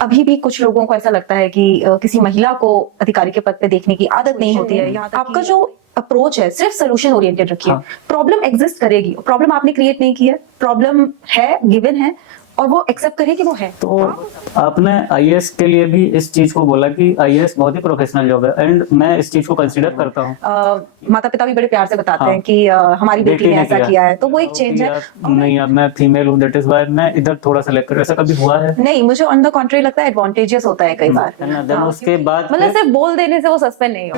अभी भी कुछ लोगों को ऐसा लगता है कि किसी महिला को अधिकारी के पद पे देखने की आदत नहीं होती है। आपका जो अप्रोच है सिर्फ सोल्यूशन ओरिएंटेड रखिए। प्रॉब्लम एग्जिस्ट करेगी, प्रॉब्लम आपने क्रिएट नहीं की है, प्रॉब्लम है, गिवन है, और वो एक्सेप्ट करिए कि वो है। तो आपने आईएएस के लिए भी इस चीज को बोला कि आईएएस बहुत ही प्रोफेशनल जॉब है, एंड मैं इस चीज को कंसीडर करता हूँ। माता पिता भी बड़े प्यार से बताते हैं कि हमारी बेटी ने ऐसा किया है, तो वो एक चेंज है। नहीं, अब मैं फीमेल हूँ, दैट इज व्हाई मैं इधर थोड़ा सा लेकर, ऐसा कभी हुआ है? नहीं, मुझे ऑन द कॉन्ट्री लगता है एडवांटेजेस होता है कई बार। देन उसके बाद मतलब सिर्फ बोल देने से वो सस्पेंड नहीं हो।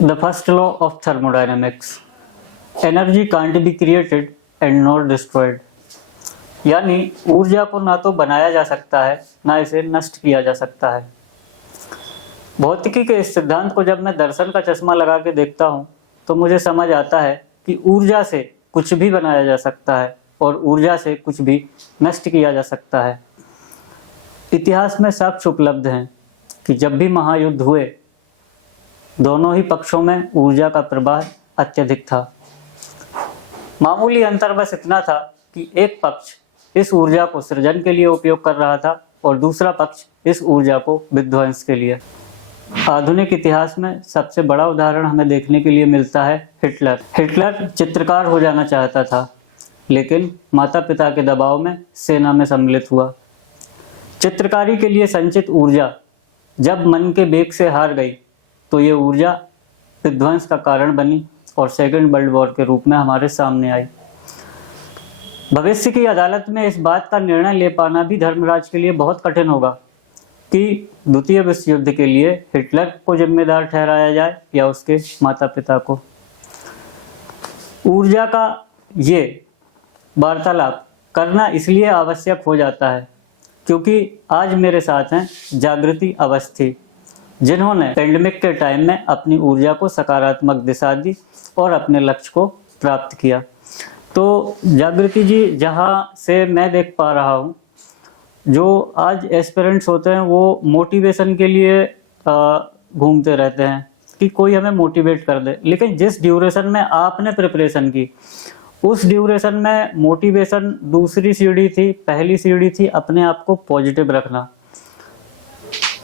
The first law of thermodynamics, energy can't be created and not destroyed. यानी ऊर्जा को ना तो बनाया जा सकता है, ना इसे नष्ट किया जा सकता है। भौतिकी के इस सिद्धांत को जब मैं दर्शन का चश्मा लगा के देखता हूँ तो मुझे समझ आता है कि ऊर्जा से कुछ भी बनाया जा सकता है और ऊर्जा से कुछ भी नष्ट किया जा सकता है। इतिहास में साक्ष्य उपलब्ध हैं कि जब भी महायुद्ध हुए, दोनों ही पक्षों में ऊर्जा का प्रवाह अत्यधिक था। मामूली अंतर बस इतना था कि एक पक्ष इस ऊर्जा को सृजन के लिए उपयोग कर रहा था और दूसरा पक्ष इस ऊर्जा को विध्वंस के लिए। आधुनिक इतिहास में सबसे बड़ा उदाहरण हमें देखने के लिए मिलता है हिटलर। हिटलर चित्रकार हो जाना चाहता था, लेकिन माता पिता के दबाव में सेना में सम्मिलित हुआ। चित्रकारी के लिए संचित ऊर्जा जब मन के बेग से हार गई तो ये ऊर्जा विध्वंस का कारण बनी और सेकेंड वर्ल्ड वॉर के रूप में हमारे सामने आई। भविष्य की अदालत में इस बात का निर्णय ले पाना भी धर्मराज के लिए बहुत कठिन होगा कि द्वितीय विश्व युद्ध के लिए हिटलर को जिम्मेदार ठहराया जाए या उसके माता पिता को। ऊर्जा का ये वार्तालाप करना इसलिए आवश्यक हो जाता है क्योंकि आज मेरे साथ हैं जागृति अवस्थी, जिन्होंने पेंडेमिक के टाइम में अपनी ऊर्जा को सकारात्मक दिशा दी और अपने लक्ष्य को प्राप्त किया। तो जागृति जी, जहाँ से मैं देख पा रहा हूँ, जो आज एस्पिरेंट्स होते हैं वो मोटिवेशन के लिए घूमते रहते हैं कि कोई हमें मोटिवेट कर दे, लेकिन जिस ड्यूरेशन में आपने प्रिपरेशन की उस ड्यूरेशन में मोटिवेशन दूसरी सीढ़ी थी, पहली सीढ़ी थी अपने आप को पॉजिटिव रखना।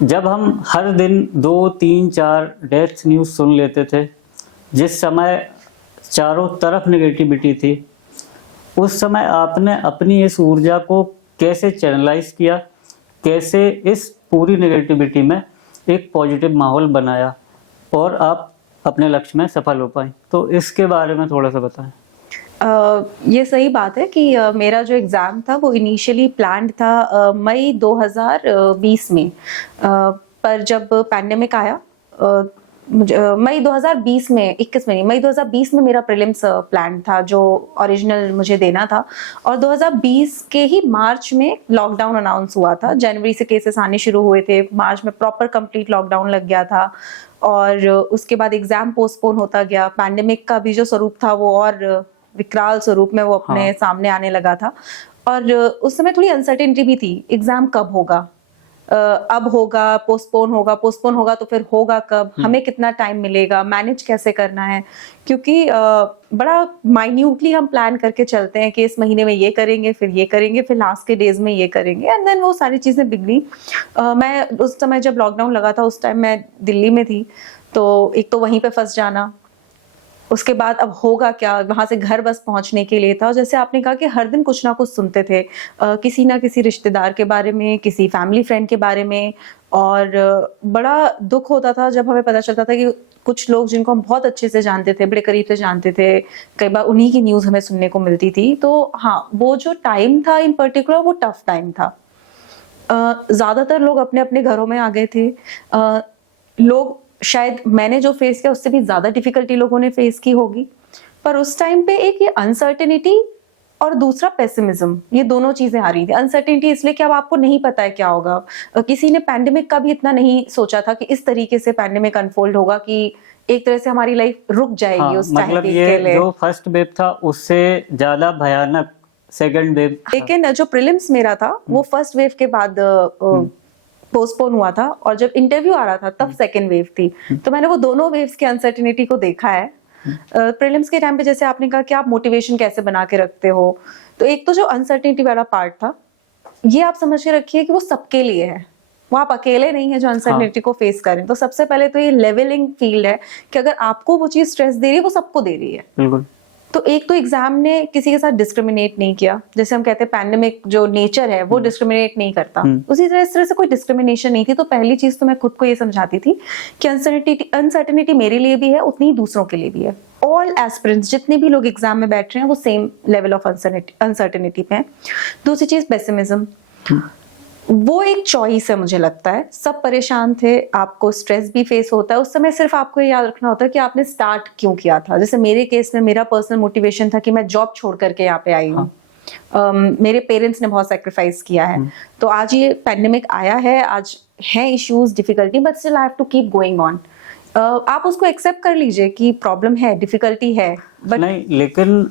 जब हम हर दिन 2, 3, 4 डेथ न्यूज़ सुन लेते थे, जिस समय चारों तरफ नेगेटिविटी थी, उस समय आपने अपनी इस ऊर्जा को कैसे चैनलाइज किया, कैसे इस पूरी नेगेटिविटी में एक पॉजिटिव माहौल बनाया और आप अपने लक्ष्य में सफल हो पाए, तो इसके बारे में थोड़ा सा बताएं। ये सही बात है कि मेरा जो एग्ज़ाम था वो इनिशियली प्लान्ड था मई 2020 में, पर जब पैंडेमिक आया मई 2020 में, 21 में नहीं, मई 2020 में मेरा प्रीलिम्स प्लान था जो ओरिजिनल मुझे देना था, और 2020 के ही मार्च में लॉकडाउन अनाउंस हुआ था। जनवरी से केसेस आने शुरू हुए थे, मार्च में प्रॉपर कंप्लीट लॉकडाउन लग गया था और उसके बाद एग्जाम पोस्टपोन होता गया। पैंडेमिक का भी जो स्वरूप था वो और विकराल स्वरूप में वो अपने सामने आने लगा था और उस समय थोड़ी अनसर्टेनिटी भी थी, एग्जाम कब होगा, अब होगा, पोस्टपोन होगा तो फिर होगा कब, हमें कितना टाइम मिलेगा, मैनेज कैसे करना है, क्योंकि बड़ा माइन्यूटली हम प्लान करके चलते हैं कि इस महीने में ये करेंगे, फिर ये करेंगे, फिर लास्ट के डेज में ये करेंगे, एंड देन वो सारी चीजें बिगड़ी। मैं उस समय जब लॉकडाउन लगा था उस टाइम मैं दिल्ली में थी, तो एक तो वहीं पे फंस जाना, उसके बाद अब होगा क्या, वहां से घर बस पहुंचने के लिए था। और जैसे आपने कहा कि हर दिन कुछ ना कुछ सुनते थे, किसी ना किसी रिश्तेदार के बारे में, किसी फैमिली फ्रेंड के बारे में, और बड़ा दुख होता था जब हमें पता चलता था कि कुछ लोग जिनको हम बहुत अच्छे से जानते थे, बड़े करीब से जानते थे, कई बार उन्हीं की न्यूज़ हमें सुनने को मिलती थी। तो हाँ, वो जो टाइम था इन पर्टिकुलर वो टफ टाइम था। ज़्यादातर लोग अपने अपने घरों में आ गए थे। लोग, शायद मैंने जो फेस किया उससे भी ज्यादा डिफिकल्टी लोगों ने फेस की होगी, पर उस टाइम पे एक ये अनसर्टेनिटी और दूसरा पेसिमिज्म, ये दोनों चीजें आ रही थी। अनसर्टेनिटी इसलिए कि अब आपको नहीं पता है क्या होगा, किसी ने पैंडेमिक का भी इतना नहीं सोचा था कि इस तरीके से पैंडेमिक अनफोल्ड होगा कि एक तरह से हमारी लाइफ रुक जाएगी। उस टाइम मतलब ये जो फर्स्ट वेव था उससे ज्यादा भयानक सेकंड वेव, लेकिन जो प्रीलिम्स मेरा था वो फर्स्ट वेव के बाद पोस्टपोन हुआ था, और जब इंटरव्यू आ रहा था तब सेकेंड वेव थी। तो मैंने वो दोनों वेव्स की अनसर्टेनिटी को देखा है। प्रीलिम्स के टाइम पे जैसे आपने कहा कि आप मोटिवेशन कैसे बना के रखते हो, तो एक तो जो अनसर्टेनिटी वाला पार्ट था ये आप समझ के रखिए कि वो सबके लिए है, वो आप अकेले नहीं है जो अनसर्टेनिटी को फेस करें। तो सबसे पहले तो ये लेवलिंग फील्ड है कि अगर आपको वो चीज स्ट्रेस दे रही है वो सबको दे रही है। बिल्कुल। तो एक तो एग्जाम ने किसी के साथ डिस्क्रिमिनेट नहीं किया, जैसे हम कहते हैं पैंडेमिक जो नेचर है वो डिस्क्रिमिनेट नहीं करता, उसी तरह इस तरह से कोई डिस्क्रिमिनेशन नहीं थी। तो पहली चीज तो मैं खुद को ये समझाती थी कि अनसर्टेनिटी मेरे लिए भी है, उतनी ही दूसरों के लिए भी है। ऑल एस्पिरेंट्स जितने भी लोग एग्जाम में बैठ रहे हैं वो सेम लेवल ऑफ अनसर्टेनिटी पे है। दूसरी चीज पेसिमिज्म, वो एक चॉइस है मुझे लगता है। सब परेशान थे, आपको स्ट्रेस भी फेस होता है, उस समय सिर्फ आपको ये याद रखना होता है कि आपने स्टार्ट क्यों किया था। जैसे मेरे केस में मेरा पर्सनल मोटिवेशन था कि मैं जॉब छोड़ करके यहाँ पे आई हूँ। मेरे पेरेंट्स ने बहुत सेक्रीफाइस किया है, तो आज ये पैंडेमिक आया है, आज है issues, difficulty, but still I have to keep going on. आप उसको एक्सेप्ट कर लीजिए कि प्रॉब्लम है, डिफिकल्टी है, बट नहीं, लेकिन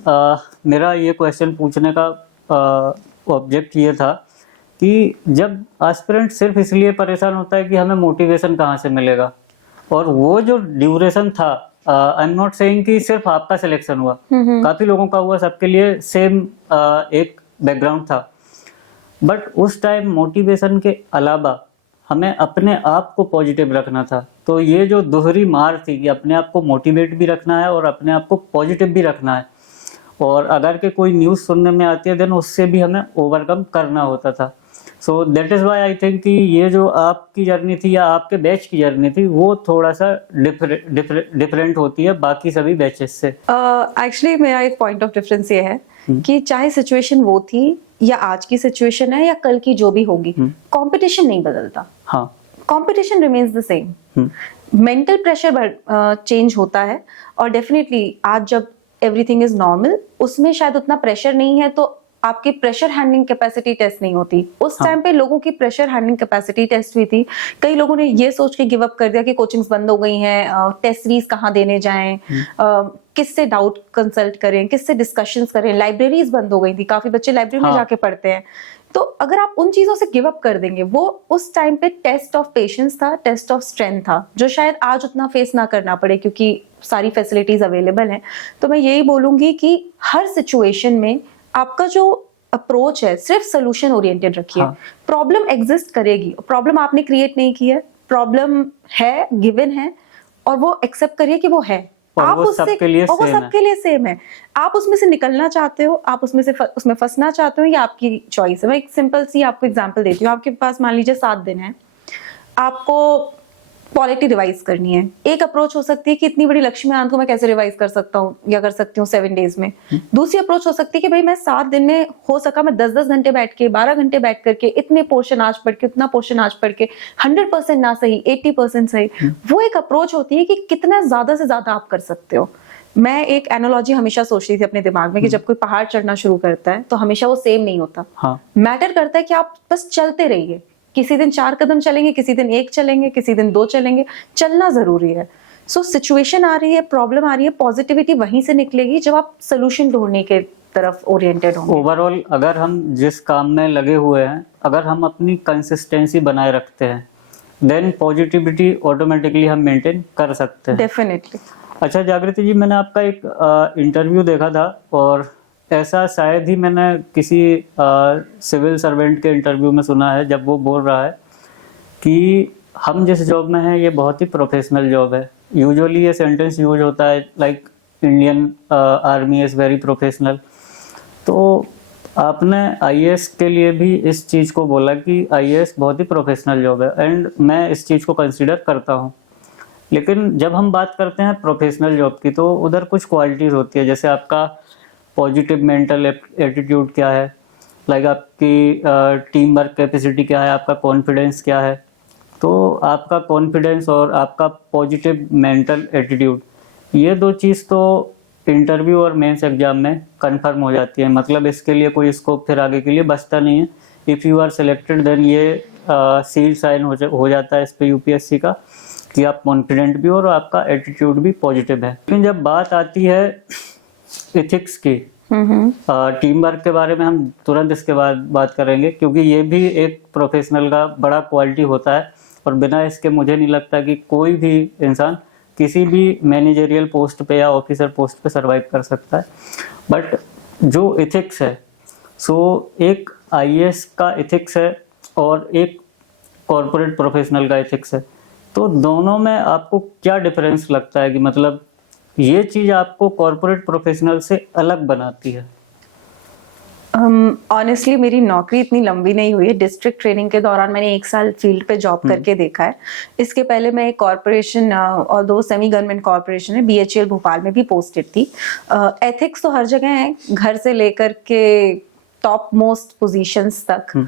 मेरा ये क्वेश्चन पूछने का ऑब्जेक्ट ये था कि जब एस्पिरेंट सिर्फ इसलिए परेशान होता है कि हमें मोटिवेशन कहाँ से मिलेगा, और वो जो ड्यूरेशन था, आई एम नॉट सेइंग कि सिर्फ आपका सिलेक्शन हुआ, काफी लोगों का हुआ, सबके लिए सेम एक बैकग्राउंड था, बट उस टाइम मोटिवेशन के अलावा हमें अपने आप को पॉजिटिव रखना था। तो ये जो दोहरी मार थी कि अपने आप को मोटिवेट भी रखना है और अपने आप को पॉजिटिव भी रखना है, और अगर के कोई न्यूज़ सुनने में आती है देन उससे भी हमें ओवरकम करना होता था। So that is why I think कि ये जो आपकी जर्नी थी या आपके बैच की जर्नी थी वो थोड़ा सा डिफरेंट होती है बाकी सभी बैचेस से। एक्चुअली मेरा एक पॉइंट ऑफ डिफरेंस ये है कि चाहे सिचुएशन वो थी या आज की सिचुएशन है या कल की जो भी होगी, कंपटीशन नहीं बदलता। हाँ, competition remains the same. Mental pressure change होता है, और डेफिनेटली आज जब एवरीथिंग इज नॉर्मल उसमें शायद उतना प्रेशर नहीं है, तो आपकी प्रेशर हैंडलिंग कैपेसिटी टेस्ट नहीं होती। उस टाइम पे लोगों की प्रेशर हैंडलिंग कैपेसिटी टेस्ट हुई थी। कई लोगों ने ये सोच के गिव अप कर दिया कि कोचिंग्स बंद हो गई हैं, टेस्ट सीरीज कहाँ देने जाएं, किससे डाउट कंसल्ट करें, किससे डिस्कशंस करें, लाइब्रेरीज बंद हो गई थी, काफी बच्चे लाइब्रेरी में जाके पढ़ते हैं। तो अगर आप उन चीजों से गिव अप कर देंगे, वो उस टाइम पे टेस्ट ऑफ पेशेंस था, टेस्ट ऑफ स्ट्रेंथ था, जो शायद आज उतना फेस ना करना पड़े क्योंकि सारी फैसिलिटीज अवेलेबल हैं। तो मैं यही बोलूंगी कि हर सिचुएशन में आपका जो अप्रोच है सिर्फ सोल्यूशन ओरिएंटेड रखिए। प्रॉब्लम एग्जिस्ट करेगी, प्रॉब्लम आपने क्रिएट नहीं की है, प्रॉब्लम है, गिवन है, और वो एक्सेप्ट करिए कि वो है, आप उससे, और वो सबके लिए सेम है। आप उसमें से निकलना चाहते हो, आप उसमें से उसमें फंसना चाहते हो, ये आपकी चॉइस है। मैं एक सिंपल सी आपको एग्जांपल देती हूँ। आपके पास मान लीजिए 7 दिन है, आपको पॉलिटी रिवाइज करनी है। एक अप्रोच हो सकती है कि इतनी बड़ी लक्ष्मीकांत को मैं कैसे रिवाइज कर सकता हूँ या कर सकती हूँ 7 डेज में। दूसरी अप्रोच हो सकती है कि भाई मैं 7 दिन में हो सका मैं 10-10 घंटे बैठ के, 12 घंटे बैठ करके, इतने पोर्शन आज पढ़ के, उतना पोर्शन आज पढ़ के, 100% ना सही 80% सही। वो एक अप्रोच होती है कि कितना ज्यादा से ज्यादा आप कर सकते हो। मैं एक एनालॉजी हमेशा सोचती थी अपने दिमाग में कि जब कोई पहाड़ चढ़ना शुरू करता है तो हमेशा वो सेम नहीं होता। मैटर करता है कि आप बस चलते रहिए। किसी दिन 4 कदम चलेंगे, किसी दिन 1 चलेंगे, किसी दिन 2 चलेंगे, चलना जरूरी है। सो सिचुएशन आ रही है, प्रॉब्लम आ रही है, पॉजिटिविटी वहीं से निकलेगी जब आप सोल्यूशन ढूंढने के तरफ ओरिएंटेड होंगे। ओवरऑल अगर हम जिस काम में लगे हुए हैं, अगर हम अपनी कंसिस्टेंसी बनाए रखते हैं, देन पॉजिटिविटी ऑटोमेटिकली हम मेंटेन कर सकते हैं। डेफिनेटली। अच्छा जागृति जी, मैंने आपका एक इंटरव्यू देखा था, और ऐसा शायद ही मैंने किसी सिविल सर्वेंट के इंटरव्यू में सुना है, जब वो बोल रहा है कि हम जिस जॉब में हैं ये बहुत ही प्रोफेशनल जॉब है। यूजुअली ये सेंटेंस यूज होता है like Indian army is very professional. तो आपने आईएएस के लिए भी इस चीज़ को बोला कि आईएएस बहुत ही प्रोफेशनल जॉब है, एंड मैं इस चीज़ को कंसिडर करता हूँ। लेकिन जब हम बात करते हैं प्रोफेशनल जॉब की, तो उधर कुछ क्वालिटीज़ होती है, जैसे आपका पॉजिटिव मेंटल एटीट्यूड क्या है, लाइक आपकी टीम वर्क कैपेसिटी क्या है, आपका कॉन्फिडेंस क्या है। तो आपका कॉन्फिडेंस और आपका पॉजिटिव मेंटल एटीट्यूड, ये 2 चीज़ तो इंटरव्यू और मेंस एग्जाम में कंफर्म हो जाती है। मतलब इसके लिए कोई स्कोप फिर आगे के लिए बचता नहीं है। If you are selected then ये सील साइन हो जाता है इस पे यूपीएससी का कि आप कॉन्फिडेंट भी हो और आपका एटीट्यूड भी पॉजिटिव है। लेकिन जब बात आती है एथिक्स की, टीम वर्क के बारे में हम तुरंत इसके बाद बात करेंगे, क्योंकि ये भी एक प्रोफेशनल का बड़ा क्वालिटी होता है, और बिना इसके मुझे नहीं लगता कि कोई भी इंसान किसी भी मैनेजरियल पोस्ट पे या ऑफिसर पोस्ट पे सरवाइव कर सकता है। बट जो एथिक्स है, सो एक आईएएस का एथिक्स है और एक कॉरपोरेट प्रोफेशनल का एथिक्स है, तो दोनों में आपको क्या डिफरेंस लगता है कि मतलब ये चीज़ आपको कॉरपोरेट प्रोफेशनल से अलग बनाती है? ऑनेस्टली मेरी नौकरी इतनी लंबी नहीं हुई है। डिस्ट्रिक्ट ट्रेनिंग के दौरान मैंने 1 साल फील्ड पे जॉब करके देखा है। इसके पहले मैं एक कॉरपोरेशन और 2 सेमी गवर्नमेंट कॉरपोरेशन है, बीएचईएल भोपाल में भी पोस्टेड थी। एथिक्स तो हर जगह है, घर से लेकर के टॉप मोस्ट पोजीशंस तक।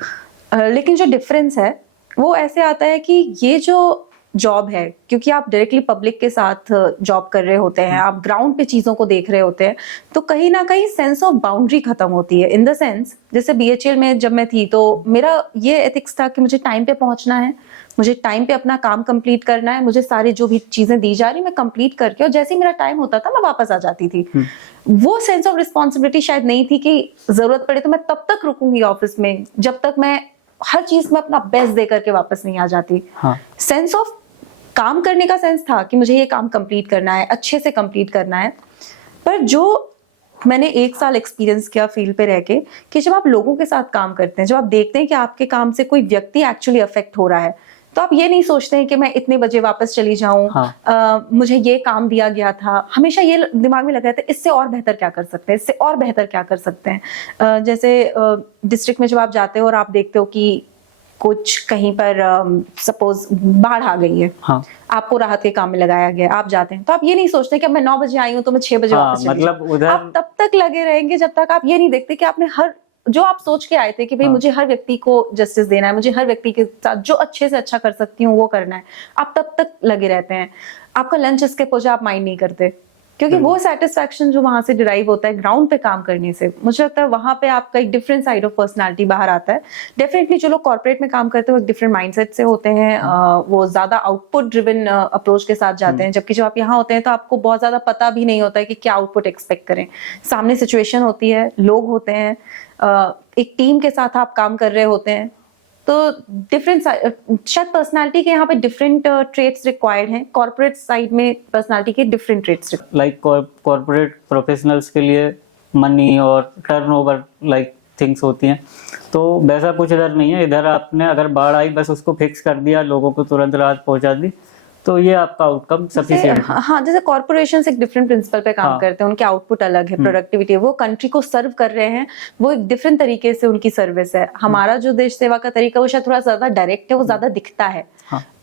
लेकिन जो डिफरेंस है वो ऐसे आता है कि ये जो जॉब है, क्योंकि आप डायरेक्टली पब्लिक के साथ जॉब कर रहे होते हैं, आप ग्राउंड पे चीजों को देख रहे होते हैं, तो कहीं ना कहीं सेंस ऑफ बाउंड्री खत्म होती है। इन द सेंस, जैसे बीएचईएल में जब मैं थी तो मेरा ये एथिक्स था कि मुझे टाइम पे पहुंचना है, मुझे टाइम पे अपना काम कंप्लीट करना है, मुझे सारी जो भी चीजें दी जा रही मैं कंप्लीट करके, और जैसे ही मेरा टाइम होता था मैं वापस आ जाती थी। वो सेंस ऑफ रिस्पॉन्सिबिलिटी शायद नहीं थी कि जरूरत पड़े तो मैं तब तक रुकूंगी ऑफिस में जब तक मैं हर चीज में अपना बेस्ट दे करके वापस नहीं आ जाती। सेंस ऑफ काम करने का सेंस था कि मुझे ये काम कंप्लीट करना है, अच्छे से कंप्लीट करना है। पर जो मैंने 1 साल एक्सपीरियंस किया फील्ड पे रह के, कि जब आप लोगों के साथ काम करते हैं, जब आप देखते हैं कि आपके काम से कोई व्यक्ति एक्चुअली अफेक्ट हो रहा है, तो आप ये नहीं सोचते हैं कि मैं इतने बजे वापस चली जाऊं, मुझे ये काम दिया गया था। हमेशा ये दिमाग में लगा रहता है इससे और बेहतर क्या कर सकते हैं, इससे और बेहतर क्या कर सकते हैं। जैसे डिस्ट्रिक्ट में जब आप जाते हो और आप देखते हो कि कुछ कहीं पर सपोज बाढ़ आ गई है, आपको राहत के काम में लगाया गया, आप जाते हैं तो आप ये नहीं सोचते कि अब मैं 9 बजे आई हूँ तो मैं 6 बजे वापस चली मतलब उधर आप तब तक लगे रहेंगे जब तक आप ये नहीं देखते कि आपने हर जो आप सोच के आए थे कि भाई मुझे हर व्यक्ति को जस्टिस देना है, मुझे हर व्यक्ति के साथ जो अच्छे से अच्छा कर सकती हूँ वो करना है, आप तब तक लगे रहते हैं। आपका लंच स्किप हो जाए आप माइंड नहीं करते, क्योंकि वो सेटिस्फैक्शन जो वहां से डिराइव होता है ग्राउंड पे काम करने से, मुझे लगता है वहां पे आपका एक डिफरेंट साइड ऑफ पर्सनालिटी बाहर आता है। डेफिनेटली जो लोग कॉर्पोरेट में काम करते हैं वो एक डिफरेंट माइंडसेट से होते हैं, वो ज्यादा आउटपुट ड्रिवन अप्रोच के साथ जाते हैं, जबकि जब आप यहाँ होते हैं तो आपको बहुत ज्यादा पता भी नहीं होता है कि क्या आउटपुट एक्सपेक्ट करें। सामने सिचुएशन होती है, लोग होते हैं, एक टीम के साथ आप काम कर रहे होते हैं, तो डिफरेंट शायद पर्सनालिटी के यहाँ पे डिफरेंट ट्रेट्स रिक्वायर्ड हैं। कॉर्पोरेट साइड में पर्सनालिटी के different traits like corporate professionals के लिए मनी और टर्नओवर लाइक थिंग्स होती हैं, तो वैसा कुछ इधर नहीं है। इधर आपने अगर बाढ़ आई बस उसको फिक्स कर दिया, लोगों को तुरंत राहत पहुंचा दी, तो ये आपका आउटकम सफिशिएंट है। हाँ, जैसे कॉर्पोरेशन एक डिफरेंट प्रिंसिपल पे काम करते हैं, उनके आउटपुट अलग है, प्रोडक्टिविटी, वो कंट्री को सर्व कर रहे हैं, वो एक डिफरेंट तरीके से उनकी सर्विस है। हमारा जो देश सेवा का तरीका वो शायद थोड़ा ज्यादा डायरेक्ट है, वो ज्यादा दिखता है।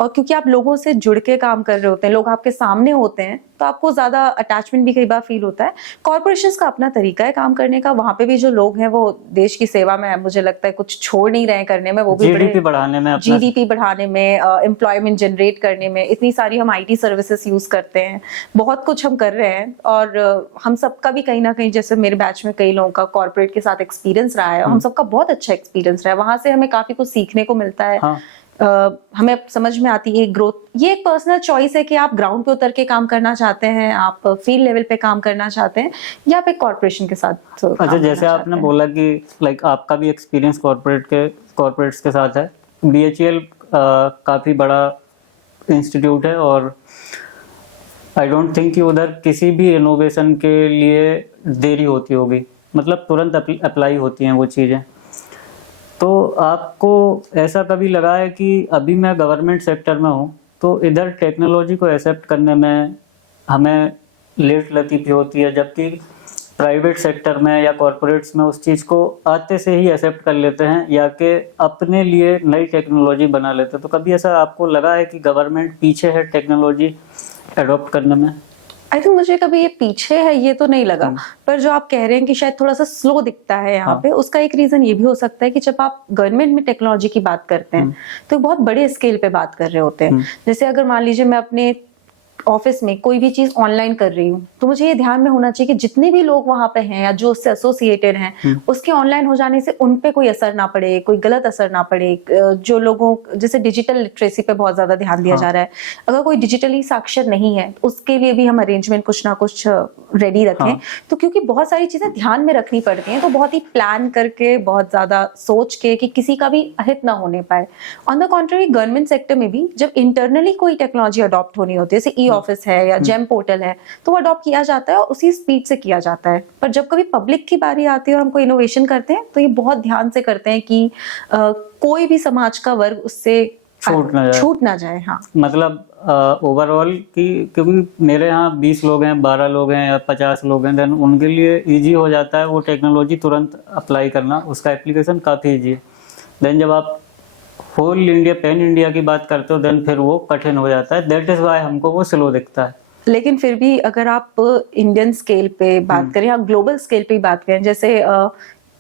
और क्योंकि आप लोगों से जुड़ के काम कर रहे होते हैं, लोग आपके सामने होते हैं, तो आपको ज्यादा अटैचमेंट भी कई बार फील होता है। कॉर्पोरेशंस का अपना तरीका है काम करने का, वहां पे भी जो लोग हैं वो देश की सेवा में मुझे लगता है कुछ छोड़ नहीं रहे हैं करने में, वो भी जीडीपी बढ़ाने में, जीडीपी बढ़ाने में, एम्प्लॉयमेंट जनरेट करने में। इतनी सारी हम आईटी सर्विसेज यूज करते हैं, बहुत कुछ हम कर रहे हैं, और हम सबका भी कहीं ना कहीं, जैसे मेरे बैच में कई लोगों का कॉर्पोरेट के साथ एक्सपीरियंस रहा है, हम सबका बहुत अच्छा एक्सपीरियंस रहा है, वहां से हमें काफी कुछ सीखने को मिलता है। हमें समझ में आती है ग्रोथ। ये एक पर्सनल चॉइस है कि आप ग्राउंड पे उतर के काम करना चाहते हैं, आप फील्ड लेवल पे काम करना चाहते हैं, या आप एक कॉर्पोरेशन के साथ। अच्छा, जैसे आपने बोला कि लाइक आपका भी एक्सपीरियंस कॉर्पोरेट्स के साथ है। बीएचईएल काफी बड़ा इंस्टीट्यूट है और आई डोंट थिंक कि उधर किसी भी इनोवेशन के लिए देरी होती होगी, मतलब तुरंत अप्लाई होती हैं वो चीज़ें। तो आपको ऐसा कभी लगा है कि अभी मैं गवर्नमेंट सेक्टर में हूँ तो इधर टेक्नोलॉजी को एक्सेप्ट करने में हमें लेट लतीफ़ी होती है, जबकि प्राइवेट सेक्टर में या कॉर्पोरेट्स में उस चीज़ को आते से ही एक्सेप्ट कर लेते हैं या कि अपने लिए नई टेक्नोलॉजी बना लेते हैं। तो कभी ऐसा आपको लगा है कि गवर्नमेंट पीछे है टेक्नोलॉजी एडॉप्ट करने में? आई थिंक मुझे कभी ये पीछे है ये तो नहीं लगा, पर जो आप कह रहे हैं कि शायद थोड़ा सा स्लो दिखता है यहाँ पे, उसका एक रीजन ये भी हो सकता है कि जब आप गवर्नमेंट में टेक्नोलॉजी की बात करते हैं तो बहुत बड़े स्केल पे बात कर रहे होते हैं। जैसे अगर मान लीजिए मैं अपने ऑफिस में कोई भी चीज ऑनलाइन कर रही हूँ, तो मुझे ये ध्यान में होना चाहिए कि जितने भी लोग वहां पे हैं या जो उससे एसोसिएटेड हैं, उसके ऑनलाइन हो जाने से उन पे कोई असर ना पड़े, कोई गलत असर ना पड़े। जो लोगों, जैसे डिजिटल लिटरेसी पे बहुत ज्यादा ध्यान दिया जा रहा है, अगर कोई डिजिटली साक्षर नहीं है उसके लिए भी हम अरेंजमेंट कुछ ना कुछ रेडी रखें। तो क्योंकि बहुत सारी चीजें ध्यान में रखनी पड़ती हैं, तो बहुत ही प्लान करके, बहुत ज्यादा सोच के कि किसी का भी अहित ना होने पाए। On the contrary, government sector में भी जब इंटरनली कोई टेक्नोलॉजी अडॉप्ट होनी होती है, जैसे ऑफिस है या जेम पोर्टल है, तो वो अडॉप्ट किया जाता है और उसी स्पीड से किया जाता है। पर जब कभी पब्लिक की बारी आती है और हमको इनोवेशन करते हैं, तो ये बहुत ध्यान से करते हैं कि कोई भी समाज का वर्ग उससे छूट ना जाए। हाँ, मतलब ओवरऑल कि क्योंकि मेरे यहाँ 20 लोग हैं, 12 लोग हैं या 50 लोग हैं, देन उनके लिए इजी हो जाता है वो टेक्नोलॉजी तुरंत अप्लाई करना, उसका एप्लीकेशन काफ़ी इजी है। देन जब आप होल इंडिया, पैन इंडिया की बात करते हो, देन फिर वो कठिन हो जाता है। दैट इज़ वाई हमको वो स्लो दिखता है। लेकिन फिर भी अगर आप इंडियन स्केल पे बात करें या ग्लोबल स्केल पे बात करें, जैसे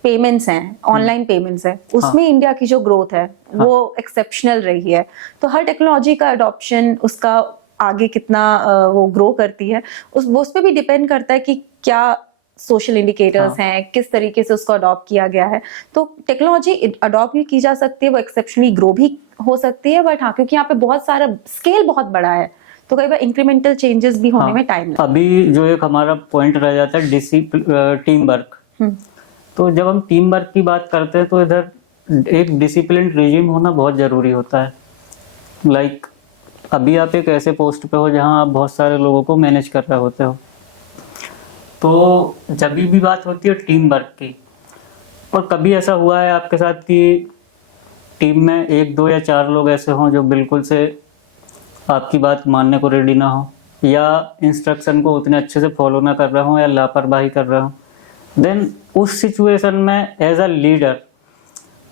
पेमेंट्स हैं, ऑनलाइन पेमेंट्स हैं, उसमें इंडिया की जो ग्रोथ है वो एक्सेप्शनल रही है। तो हर टेक्नोलॉजी का अडॉप्शन उसका आगे कितना वो ग्रो करती है, उस पे भी डिपेंड करता है कि क्या सोशल इंडिकेटर्स हैं, किस तरीके से उसको अडॉप्ट किया गया है। तो टेक्नोलॉजी अडॉप्ट भी की जा सकती है, वो एक्सेप्शनली ग्रो भी हो सकती है, बट हाँ, क्योंकि यहाँ पे बहुत सारा स्केल बहुत बड़ा है, तो कई बार इंक्रीमेंटल चेंजेस भी होने में टाइम लगता है। अभी जो एक हमारा पॉइंट रह जाता है टीम वर्क। तो जब हम टीम वर्क की बात करते हैं तो इधर एक डिसिप्लिन रिजिम होना बहुत ज़रूरी होता है। लाइक अभी आप एक ऐसे पोस्ट पे हो जहां आप बहुत सारे लोगों को मैनेज कर रहे होते हो, तो जब भी बात होती है टीम वर्क की, और कभी ऐसा हुआ है आपके साथ कि टीम में 1, 2 या 4 लोग ऐसे हों जो बिल्कुल से आपकी बात मानने को रेडी ना हो, या इंस्ट्रक्शन को उतने अच्छे से फॉलो ना कर रहे हो, या लापरवाही कर रहे हो, देन उस सिचुएशन में एज अ लीडर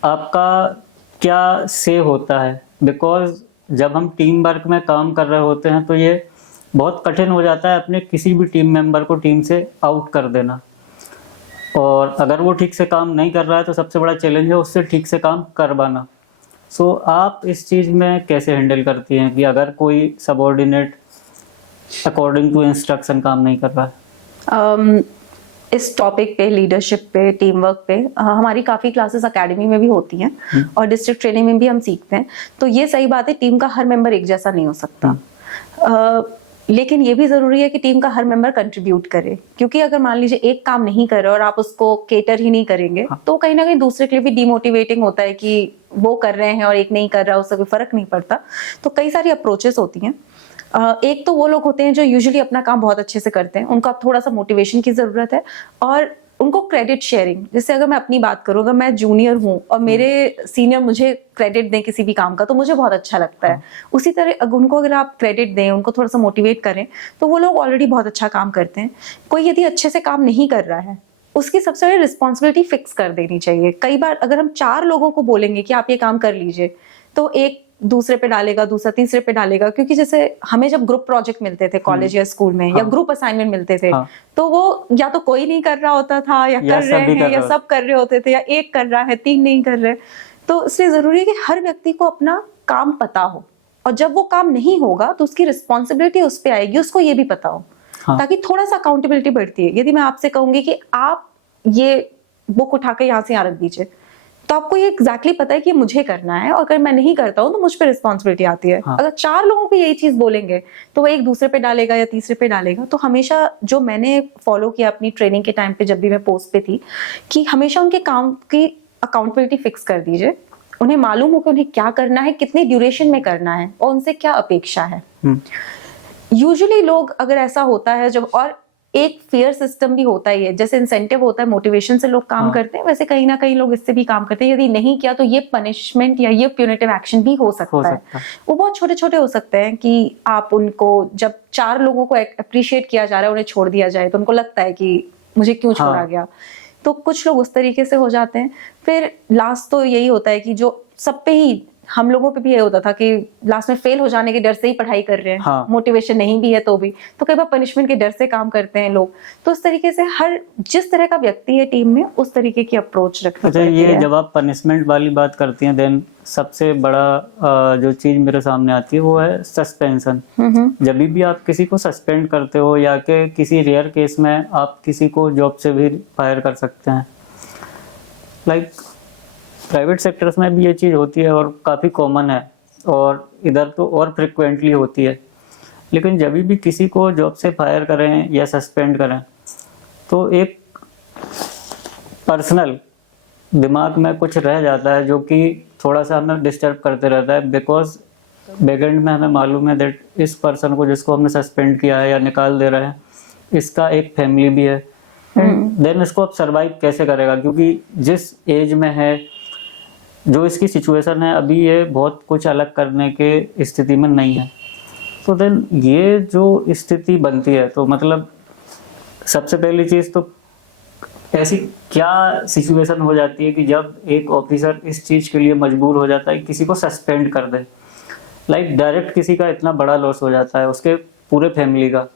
आपका क्या से होता है? बिकॉज जब हम टीम वर्क में काम कर रहे होते हैं तो ये बहुत कठिन हो जाता है अपने किसी भी टीम मेंबर को टीम से आउट कर देना, और अगर वो ठीक से काम नहीं कर रहा है तो सबसे बड़ा चैलेंज है उससे ठीक से काम करवाना। सो आप इस चीज़ में कैसे हैंडल करती हैं कि अगर कोई सबऑर्डिनेट अकॉर्डिंग टू इंस्ट्रक्शन काम नहीं कर रहा है? इस टॉपिक पे, लीडरशिप पे, टीम वर्क पे हमारी काफ़ी क्लासेस एकेडमी में भी होती हैं और डिस्ट्रिक्ट ट्रेनिंग में भी हम सीखते हैं। तो ये सही बात है, टीम का हर मेंबर एक जैसा नहीं हो सकता, लेकिन ये भी ज़रूरी है कि टीम का हर मेंबर कंट्रीब्यूट करे, क्योंकि अगर मान लीजिए एक काम नहीं कर रहे और आप उसको केटर ही नहीं करेंगे, तो कहीं ना कहीं दूसरे के लिए भी डिमोटिवेटिंग होता है कि वो कर रहे हैं और एक नहीं कर रहा, उससे कोई फर्क नहीं पड़ता। तो कई सारी अप्रोचेस होती हैं। एक तो वो लोग होते हैं जो यूजुअली अपना काम बहुत अच्छे से करते हैं, उनको अब थोड़ा सा मोटिवेशन की जरूरत है, और उनको क्रेडिट शेयरिंग। जैसे अगर मैं अपनी बात करूँ, अगर मैं जूनियर हूँ और मेरे सीनियर मुझे क्रेडिट दें किसी भी काम का, तो मुझे बहुत अच्छा लगता है। उसी तरह उनको अगर आप क्रेडिट दें, उनको थोड़ा सा मोटिवेट करें, तो वो लोग ऑलरेडी बहुत अच्छा काम करते हैं। कोई यदि अच्छे से काम नहीं कर रहा है, उसकी सबसे बड़ी रिस्पॉन्सिबिलिटी फिक्स कर देनी चाहिए। कई बार अगर हम 4 लोगों को बोलेंगे कि आप ये काम कर लीजिए, तो एक दूसरे पे डालेगा, दूसरा तीसरे पे डालेगा, क्योंकि जैसे हमें जब ग्रुप प्रोजेक्ट मिलते थे कॉलेज या स्कूल में, या ग्रुप असाइनमेंट मिलते थे, तो वो या तो कोई नहीं कर रहा होता था, या कर रहे हैं, या सब कर रहे होते थे, या एक कर रहा है, 3 नहीं कर रहे। तो इसलिए जरूरी है कि हर व्यक्ति को अपना काम पता हो, और जब वो काम नहीं होगा तो उसकी रिस्पॉन्सिबिलिटी उस पर आएगी, उसको ये भी पता हो, ताकि थोड़ा सा अकाउंटेबिलिटी बढ़ती है। यदि मैं आपसे कहूंगी कि आप ये बुक उठा के यहाँ से यहाँ रख दीजिए, तो आपको ये एग्जैक्टली पता है कि मुझे करना है, और अगर मैं नहीं करता हूँ तो मुझ पे रिस्पॉन्सिबिलिटी आती है। अगर 4 लोगों को यही चीज बोलेंगे तो वो एक दूसरे पे डालेगा या तीसरे पे डालेगा। तो हमेशा जो मैंने फॉलो किया अपनी ट्रेनिंग के टाइम पे, जब भी मैं पोस्ट पे थी, कि हमेशा उनके काम की अकाउंटेबिलिटी फिक्स कर दीजिए। उन्हें मालूम हो कि उन्हें क्या करना है, कितने ड्यूरेशन में करना है, और उनसे क्या अपेक्षा है। यूजुअली लोग अगर ऐसा होता है जब, और एक फेयर सिस्टम भी होता ही है, जैसे इंसेंटिव होता है, मोटिवेशन से लोग काम करते हैं, वैसे कहीं ना कहीं लोग इससे भी काम करते हैं। यदि नहीं किया तो ये पनिशमेंट या ये प्यूनिटिव एक्शन भी हो सकता है। वो बहुत छोटे छोटे हो सकते हैं कि आप उनको, जब 4 लोगों को अप्रिशिएट किया जा रहा है, उन्हें छोड़ दिया जाए, तो उनको लगता है कि मुझे क्यों छोड़ा गया, तो कुछ लोग उस तरीके से हो जाते हैं। फिर लास्ट तो यही होता है कि जो सब पे ही, हम लोगों पे भी ये होता था कि लास्ट में फेल हो जाने के डर से ही पढ़ाई कर रहे हैं, मोटिवेशन नहीं भी है तो भी, तो कई बार पनिशमेंट के डर से काम करते हैं लोग। तो उस तरीके से हर जिस तरह का व्यक्ति है टीम में, उस तरीके की अप्रोच रखनी चाहिए। ये जब आप पनिशमेंट वाली बात करती हैं, देन सबसे बड़ा जो चीज मेरे सामने आती है वो है सस्पेंशन। जब भी आप किसी को सस्पेंड करते हो, या कि किसी रेयर केस में आप किसी को जॉब से भी फायर कर सकते हैं। लाइक प्राइवेट सेक्टर्स में भी ये चीज़ होती है और काफ़ी कॉमन है, और इधर तो और फ्रिक्वेंटली होती है। लेकिन जब भी किसी को जॉब से फायर करें या सस्पेंड करें, तो एक पर्सनल दिमाग में कुछ रह जाता है जो कि थोड़ा सा हमें डिस्टर्ब करते रहता है। बिकॉज बैकएंड में हमें मालूम है दैट इस पर्सन को जिसको हमने सस्पेंड किया है या निकाल दे रहे हैं, इसका एक फैमिली भी है, एंड देन इसको अब सरवाइव कैसे करेगा, क्योंकि जिस एज में है, जो इसकी सिचुएशन है अभी, ये बहुत कुछ अलग करने के स्थिति में नहीं है। तो देन ये जो स्थिति बनती है, तो मतलब सबसे पहली चीज तो ऐसी क्या सिचुएशन हो जाती है कि जब एक ऑफिसर इस चीज के लिए मजबूर हो जाता है किसी को सस्पेंड कर दे, लाइक डायरेक्ट किसी का इतना बड़ा लॉस हो जाता है उसके पूरे फैमिली का।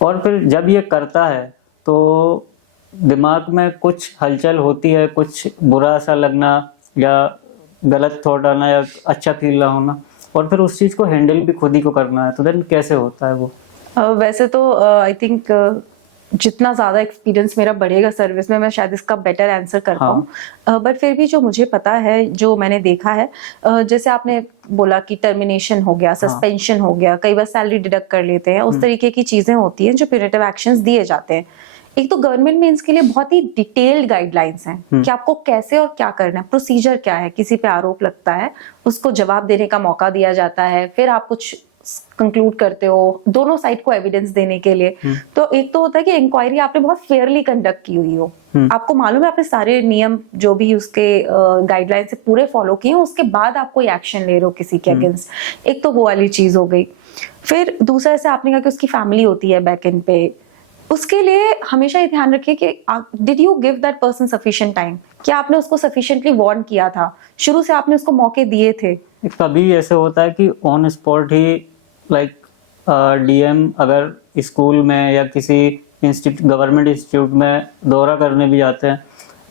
और फिर जब ये करता है तो दिमाग में कुछ हलचल होती है, कुछ बुरा सा लगना या गलत थॉट आना या अच्छा फील ना होना, और फिर उस चीज को हैंडल भी खुद ही को करना है। तो देन कैसे होता है वो? वैसे तो आई थिंक जितना ज़्यादा एक्सपीरियंस मेरा बढ़ेगा सर्विस में, मैं शायद इसका बेटर आंसर कर पाऊँ। बट फिर भी जो मुझे पता है, जो मैंने देखा है, जैसे आपने बोला कि टर्मिनेशन हो गया, सस्पेंशन हो गया, कई बार सैलरी डिडक्ट कर लेते हैं, उस तरीके की चीज़ें होती हैं जो प्यूरेटिव एक्शंस दिए जाते हैं। एक तो गवर्नमेंट में इसके लिए बहुत ही डिटेल्ड गाइडलाइंस हैं कि आपको कैसे और क्या करना है, प्रोसीजर क्या है। किसी पे आरोप लगता है, उसको जवाब देने का मौका दिया जाता है, फिर आप कुछ कंक्लूड करते हो दोनों साइड को एविडेंस देने के लिए। तो एक तो होता है कि इंक्वायरी आपने बहुत फेयरली कंडक्ट की हुई हो, आपको मालूम है आपने सारे नियम जो भी उसके गाइडलाइन से पूरे फॉलो किए, उसके बाद आप कोई एक्शन ले रहे हो किसी के अगेंस्ट। एक तो वो वाली चीज हो गई। फिर दूसरा, ऐसे आपने कहा कि उसकी फैमिली होती है बैक एंड पे, उसके लिए हमेशा ये ध्यान रखिए कि did you give that person sufficient time, क्या आपने उसको सफिशिएंटली वार्न किया था, शुरू से आपने उसको मौके दिए थे। कभी ऐसे होता है कि on spot he like DM अगर स्कूल में या किसी गवर्नमेंट इंस्टीट्यूट में दौरा करने भी जाते हैं,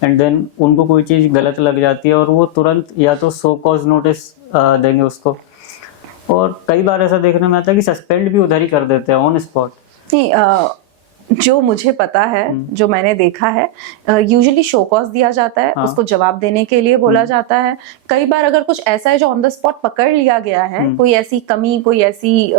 एंड देन उनको कोई चीज़ गलत लग जाती है और वो तुरंत या तो सो कॉज नोटिस देंगे उसको, और कई बार ऐसा देखने में आता है कि सस्पेंड भी उधर ही कर देते हैं ऑन स्पॉट। नहीं, जो मुझे पता है, जो मैंने देखा है, यूजुअली शो कॉज दिया जाता है, उसको जवाब देने के लिए बोला जाता है। कई बार अगर कुछ ऐसा है जो ऑन द स्पॉट पकड़ लिया गया है, कोई ऐसी कमी, कोई ऐसी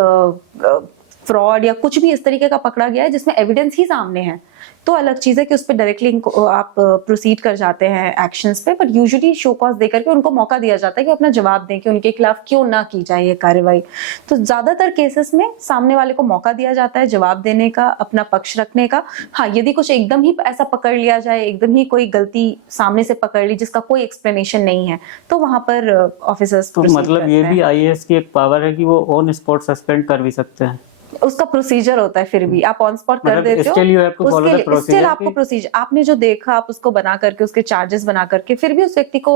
फ्रॉड या कुछ भी इस तरीके का पकड़ा गया है जिसमें एविडेंस ही सामने है, तो अलग चीज है कि उस पर डायरेक्टली आप प्रोसीड कर जाते हैं एक्शंस पे। बट यूजुअली शो कॉज देकर के उनको मौका दिया जाता है कि अपना जवाब दें कि उनके खिलाफ क्यों ना की जाए ये कार्रवाई। तो ज्यादातर केसेस में सामने वाले को मौका दिया जाता है जवाब देने का, अपना पक्ष रखने का। हाँ, यदि कुछ एकदम ही ऐसा पकड़ लिया जाए, एकदम ही कोई गलती सामने से पकड़ ली जिसका कोई एक्सप्लेनेशन नहीं है, तो वहां पर ऑफिसर्स तो मतलब ये भी आईएएस की एक पावर है कि वो ऑन स्पॉट सस्पेंड कर भी सकते हैं। उसका प्रोसीजर होता है, फिर भी आप ऑन स्पॉट कर देते हो, स्टिल आपको प्रोसीजर, आपने जो देखा आप उसको बना करके, उसके चार्जेस बना करके, फिर भी उस व्यक्ति को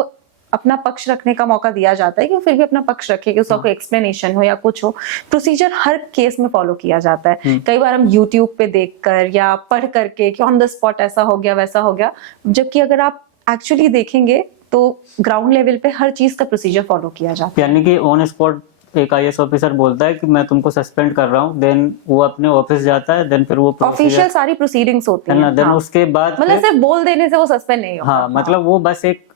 अपना पक्ष रखने का मौका दिया जाता है कि वो फिर भी अपना पक्ष रखे, कि उसका कोई एक्सप्लेनेशन हो या कुछ हो। प्रोसीजर हर केस में फॉलो किया जाता है। कई बार हम यूट्यूब पे देखकर या पढ़ करके कि ऑन द स्पॉट ऐसा हो गया, वैसा हो गया, जबकि अगर आप एक्चुअली देखेंगे तो ग्राउंड लेवल पे हर चीज का प्रोसीजर फॉलो किया जाता है। यानी कि ऑन स्पॉट एक आईएएस ऑफिसर बोलता है कि मैं तुमको सस्पेंड कर रहा हूँ, देन वो अपने ऑफिस जाता है, देन फिर वो ऑफिशियल सारी प्रोसीडिंग्स होती हैं, देन उसके बाद मतलब सिर्फ बोल देने से वो सस्पेंड नहीं होगा। हाँ, मतलब वो बस एक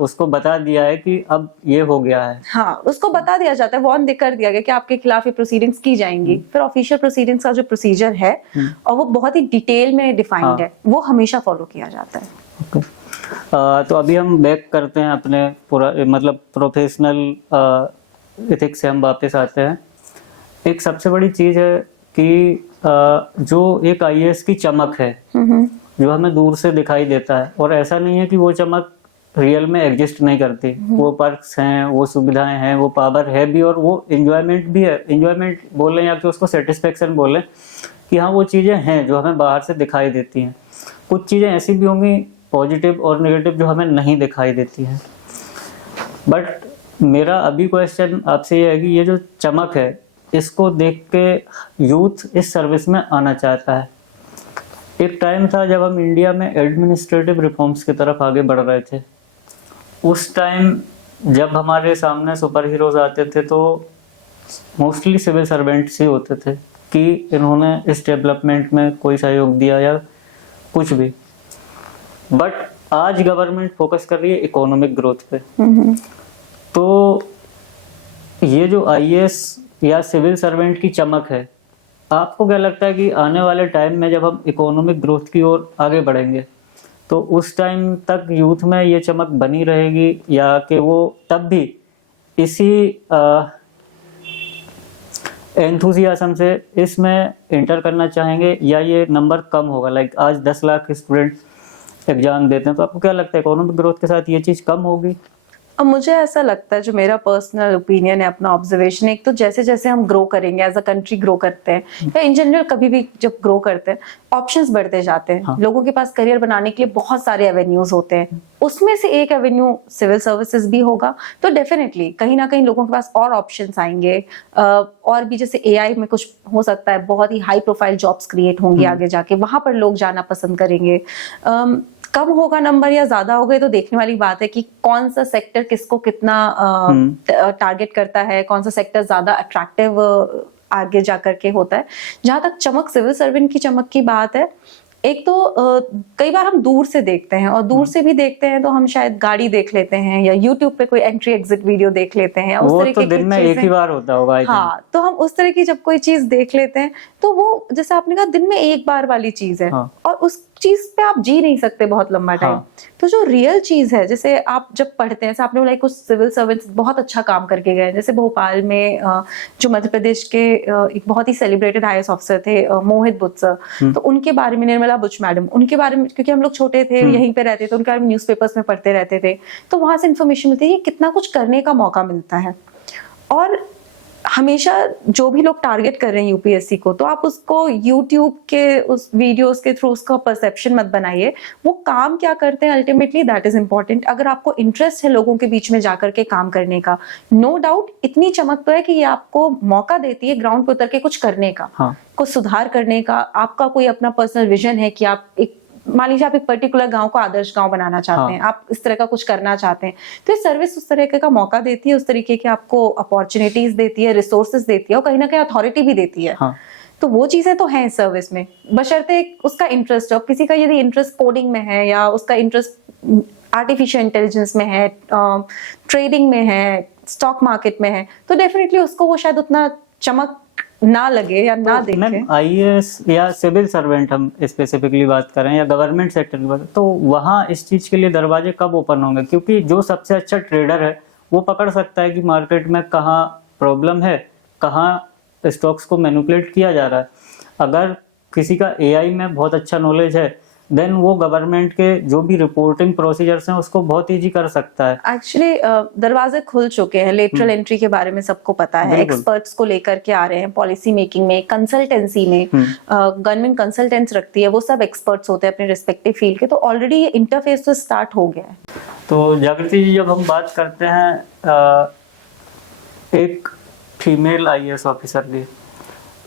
उसको बता दिया है कि अब ये हो गया है। हाँ, उसको बता दिया जाता है, वार्न कर दिया गया कि आपके खिलाफ ये प्रोसीडिंग्स की जाएंगी। फिर ऑफिशियल प्रोसीडिंग्स का जो प्रोसीजर है और वो बहुत ही डिटेल में डिफाइंड है, वो हमेशा फॉलो किया जाता है। तो अभी हम बैक करते हैं अपने पूरा मतलब प्रोफेशनल एथिक्स से हम वापस आते हैं। एक सबसे बड़ी चीज है कि जो एक आईएएस की चमक है, जो हमें दूर से दिखाई देता है, और ऐसा नहीं है कि वो चमक रियल में एग्जिस्ट नहीं करती। वो पर्क्स हैं, वो सुविधाएं हैं, वो पावर है भी, और वो एंजॉयमेंट भी है। एंजॉयमेंट बोलें या कि उसको सेटिस्फेक्शन बोलें, कि हाँ वो चीज़ें हैं जो हमें बाहर से दिखाई देती हैं। कुछ चीज़ें ऐसी भी होंगी पॉजिटिव और नेगेटिव जो हमें नहीं दिखाई देती हैं। बट मेरा अभी क्वेश्चन आपसे ये है कि ये जो चमक है, इसको देख के यूथ इस सर्विस में आना चाहता है। एक टाइम था जब हम इंडिया में एडमिनिस्ट्रेटिव रिफॉर्म्स की तरफ आगे बढ़ रहे थे। उस टाइम जब हमारे सामने सुपर हीरोज आते थे तो मोस्टली सिविल सर्वेंट्स ही होते थे कि इन्होंने इस डेवलपमेंट में कोई सहयोग दिया या कुछ भी। बट आज गवर्नमेंट फोकस कर रही है इकोनॉमिक ग्रोथ पे। तो ये जो आईएएस या सिविल सर्वेंट की चमक है, आपको क्या लगता है कि आने वाले टाइम में जब हम इकोनॉमिक ग्रोथ की ओर आगे बढ़ेंगे तो उस टाइम तक यूथ में ये चमक बनी रहेगी, या कि वो तब भी इसी एंथुजियाज्म से इसमें इंटर करना चाहेंगे, या ये नंबर कम होगा? लाइक आज 10 लाख स्टूडेंट एग्जाम देते हैं, तो आपको क्या लगता है इकोनॉमिक ग्रोथ के साथ ये चीज़ कम होगी? अब मुझे ऐसा लगता है, जो मेरा पर्सनल ओपिनियन है, अपना ऑब्जर्वेशन है, एक तो जैसे जैसे हम ग्रो करेंगे, एज अ कंट्री ग्रो करते हैं या इन जनरल कभी भी जब ग्रो करते हैं, ऑप्शंस बढ़ते जाते हैं। हाँ। लोगों के पास करियर बनाने के लिए बहुत सारे एवेन्यूज होते हैं, उसमें से एक एवेन्यू सिविल सर्विसेज भी होगा, तो डेफिनेटली कहीं ना कहीं लोगों के पास और ऑप्शंस आएंगे। और भी जैसे एआई में कुछ हो सकता है, बहुत ही हाई प्रोफाइल जॉब्स क्रिएट होंगी आगे जाके, वहां पर लोग जाना पसंद करेंगे। कम होगा नंबर या ज्यादा होगा, ये तो देखने वाली बात है कि कौन सा सेक्टर किसको कितना टारगेट करता है, कौन सा सेक्टर ज्यादा अट्रैक्टिव आगे जाकर के होता है। जहां तक चमक, सिविल सर्वेंट की चमक की बात है, एक तो कई बार हम दूर से देखते हैं, और दूर से भी देखते हैं तो हम शायद गाड़ी देख लेते हैं या यूट्यूब पे कोई एंट्री एग्जिट वीडियो देख लेते हैं, उस वो तरीके तो दिन की में एक ही चीजें। बार होता होगा, I think। हाँ, तो हम उस तरह की जब कोई चीज देख लेते हैं तो वो, जैसे आपने कहा, दिन में एक बार वाली चीज है। हाँ। और उस चीज पे आप जी नहीं सकते बहुत लंबा टाइम। हाँ। तो जो रियल चीज है, जैसे आप जब पढ़ते हैं, जैसे आपने बोला कुछ सिविल सर्वेंट्स बहुत अच्छा काम करके गए, जैसे भोपाल में जो मध्य प्रदेश के एक बहुत ही सेलिब्रेटेड आईएएस ऑफिसर थे, मोहित बुच सर, तो उनके बारे में, निर्मला बुच मैडम, उनके बारे में, क्योंकि हम लोग छोटे थे, यहीं पे रहते थे, उनके बारे में न्यूज़पेपर्स में पढ़ते रहते थे, तो वहां से इन्फॉर्मेशन मिलती है कि कितना कुछ करने का मौका मिलता है। और हमेशा जो भी लोग टारगेट कर रहे हैं यूपीएससी को, तो आप उसको यूट्यूब के उस वीडियोस के थ्रू उसका परसेप्शन मत बनाइए। वो काम क्या करते हैं अल्टीमेटली, दैट इज इंपॉर्टेंट। अगर आपको इंटरेस्ट है लोगों के बीच में जाकर के काम करने का, नो डाउट इतनी चमक तो है कि ये आपको मौका देती है ग्राउंड पे उतर के कुछ करने का, हाँ। कुछ सुधार करने का। आपका कोई अपना पर्सनल विजन है कि आप एक, मान लीजिए आप एक पर्टिकुलर गांव को आदर्श गांव बनाना चाहते हैं, आप इस तरह का कुछ करना चाहते हैं, तो ये सर्विस उस तरह का मौका देती है, उस तरीके के आपको अपॉर्चुनिटीज देती है, रिसोर्सेज देती है, और कहीं ना कहीं अथॉरिटी भी देती है। हाँ। तो वो चीजें तो हैं सर्विस में, बशर्ते उसका इंटरेस्ट हो। किसी का यदि इंटरेस्ट कोडिंग में है, या उसका इंटरेस्ट आर्टिफिशियल इंटेलिजेंस में है, ट्रेडिंग में है, स्टॉक मार्केट में है, तो डेफिनेटली उसको वो शायद उतना चमक ना लगे या ना देखे। मैम आईएएस या सिविल सर्वेंट हम स्पेसिफिकली बात करें, या गवर्नमेंट सेक्टर की बात, तो वहाँ इस चीज के लिए दरवाजे कब ओपन होंगे? क्योंकि जो सबसे अच्छा ट्रेडर है वो पकड़ सकता है कि मार्केट में कहाँ प्रॉब्लम है, कहाँ स्टॉक्स को मैनिपुलेट किया जा रहा है। अगर किसी का एआई में बहुत अच्छा नॉलेज है, देन वो गवर्नमेंट के जो भी रिपोर्टिंग प्रोसीजर्स हैं उसको बहुत इजी कर सकता है। एक्चुअली दरवाजे खुल चुके हैं, लेटरल एंट्री के बारे में सबको पता है, एक्सपर्ट्स को लेकर के आ रहे हैं, पॉलिसी मेकिंग में, कंसल्टेंसी में, गवर्नमेंट कंसल्टेंट्स रखती है, वो सब एक्सपर्ट्स होते हैं अपने रिस्पेक्टिव फील्ड के, तो ऑलरेडी ये इंटरफेस तो स्टार्ट हो गया है। तो जागृति जी, जब हम बात करते हैं एक फीमेल आईएएस ऑफिसर की,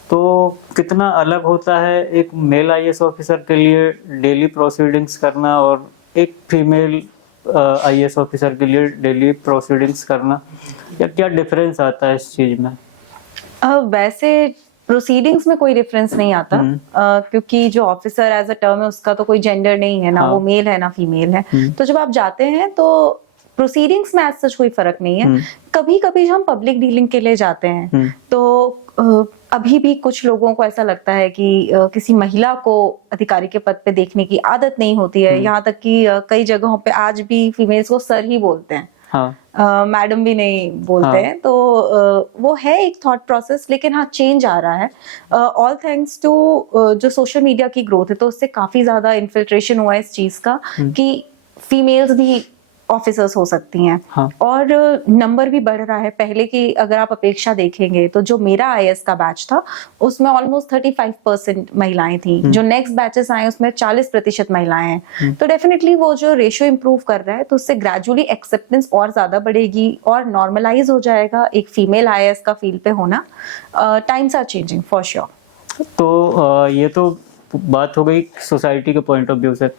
तो कितना अलग होता है एक मेल आईएएस ऑफिसर के लिए डेली प्रोसीडिंग्स करना और एक फीमेल आईएएस ऑफिसर के लिए डेली प्रोसीडिंग्स करना, या क्या डिफरेंस आता है इस चीज में? वैसे प्रोसीडिंग्स में कोई डिफरेंस नहीं आता, क्योंकि जो ऑफिसर एज अ टर्म है उसका तो कोई जेंडर नहीं है, ना वो मेल है ना फीमेल है। तो जब आप जाते हैं तो प्रोसीडिंग्स में एज सच कोई फर्क नहीं है। कभी कभी हम पब्लिक डीलिंग के लिए जाते हैं तो अभी भी कुछ लोगों को ऐसा लगता है कि किसी महिला को अधिकारी के पद पे देखने की आदत नहीं होती है। यहाँ तक कि कई जगहों पे आज भी फीमेल्स को सर ही बोलते हैं, मैडम भी नहीं बोलते हैं। तो वो है एक थॉट प्रोसेस, लेकिन हाँ चेंज आ रहा है ऑल थैंक्स टू जो सोशल मीडिया की ग्रोथ है। तो उससे काफी ज्यादा इन्फिल्ट्रेशन हुआ है इस चीज का कि फीमेल्स भी ऑफिसर्स हो सकती हैं। और नंबर भी बढ़ रहा है। पहले की अगर आप अपेक्षा देखेंगे तो जो मेरा आईएएस का बैच था उसमें ऑलमोस्ट 35% महिलाएं थी। जो नेक्स्ट बैचेस आए उसमें 40% महिलाएं हैं। तो डेफिनेटली वो जो रेशियो इंप्रूव कर रहा है तो उससे ग्रेजुअली एक्सेप्टेंस और ज्यादा बढ़ेगी और नॉर्मलाइज हो जाएगा एक फीमेल आईएएस का फील्ड पे होना। Times are changing for sure. तो ये तो बात हो गई सोसाइटी के पॉइंट ऑफ व्यू से,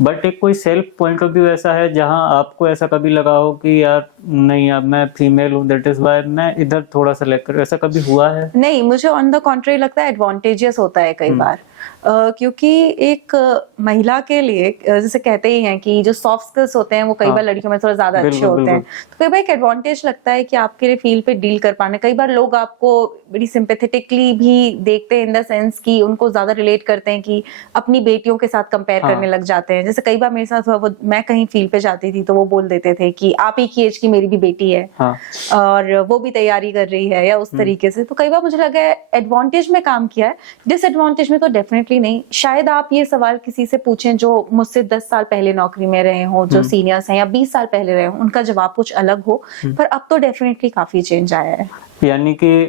बट एक कोई सेल्फ पॉइंट ऑफ व्यू ऐसा है जहां आपको ऐसा कभी लगा हो कि यार नहीं, अब मैं फीमेल हूँ, दैट इज व्हाई मैं इधर थोड़ा सा लेकर, ऐसा कभी हुआ है? नहीं, मुझे ऑन द कॉन्ट्री लगता है एडवांटेजियस होता है कई बार। क्योंकि एक महिला के लिए जैसे कहते ही हैं कि जो सॉफ्ट स्किल्स होते हैं वो कई हाँ। बार लड़कियों में थोड़ा ज्यादा अच्छे बिल्कुल, होते हैं, बिल्कुल। तो कई बार एक एडवांटेज लगता है कि आपके लिए फील्ड पे डील कर पाना। कई बार लोग आपको बड़ी सिंपैथेटिकली भी देखते हैं इन द सेंस कि उनको ज्यादा रिलेट करते हैं कि अपनी बेटियों के साथ कंपेयर हाँ। करने लग जाते हैं। जैसे कई बार मेरे साथ हुआ, वो मैं कहीं फील्ड पे जाती थी तो वो बोल देते थे कि आप ही की एज की मेरी भी बेटी है हाँ। और वो भी तैयारी कर रही है, या उस तरीके से। तो कई बार मुझे लगा एडवांटेज में काम किया है, डिसएडवांटेज में तो डेफिनेटली नहीं। शायद आप ये सवाल किसी से पूछें जो मुझसे 10 साल पहले नौकरी में रहे हो, जो सीनियर्स हैं, या 20 साल पहले रहे हो, उनका जवाब कुछ अलग हो। पर अब तो डेफिनेटली काफी चेंज आया है। यानी कि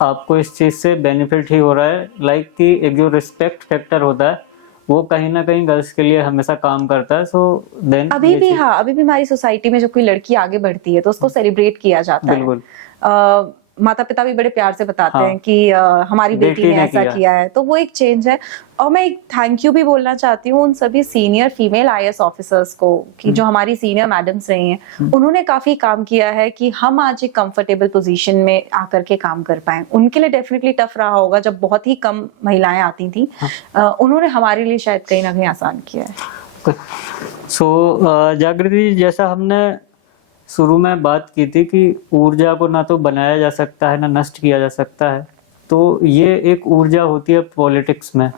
आपको इस चीज से बेनिफिट ही हो रहा है, लाइक कि एक जो रिस्पेक्ट फैक्टर होता है वो कहीं ना कहीं गर्ल्स के लिए हमेशा काम करता है। सो देन अभी भी हाँ, अभी भी हमारी सोसाइटी में जब कोई लड़की आगे बढ़ती है तो उसको सेलिब्रेट किया जाता है। बिल्कुल। माता पिता भी बड़े प्यार से बताते हाँ। हैं कि हमारी बेटी ने ऐसा किया है, तो वो एक चेंज है। और मैं एक थैंक यू भी बोलना चाहती हूँ उन सभी सीनियर फीमेल आईएएस ऑफिसर्स को, कि जो हमारी सीनियर मैडम्स रही हैं, उन्होंने काफी काम किया है कि हम आज एक कंफर्टेबल पोजीशन में आकर के काम कर पाए। उनके लिए डेफिनेटली टफ रहा होगा जब बहुत ही कम महिलाएं आती थी। उन्होंने हमारे लिए शायद कहीं ना कहीं आसान किया है। सो जागृति, जैसा हमने शुरू में बात की थी कि ऊर्जा को ना तो बनाया जा सकता है ना नष्ट किया जा सकता है, तो ये एक ऊर्जा होती है पॉलिटिक्स में।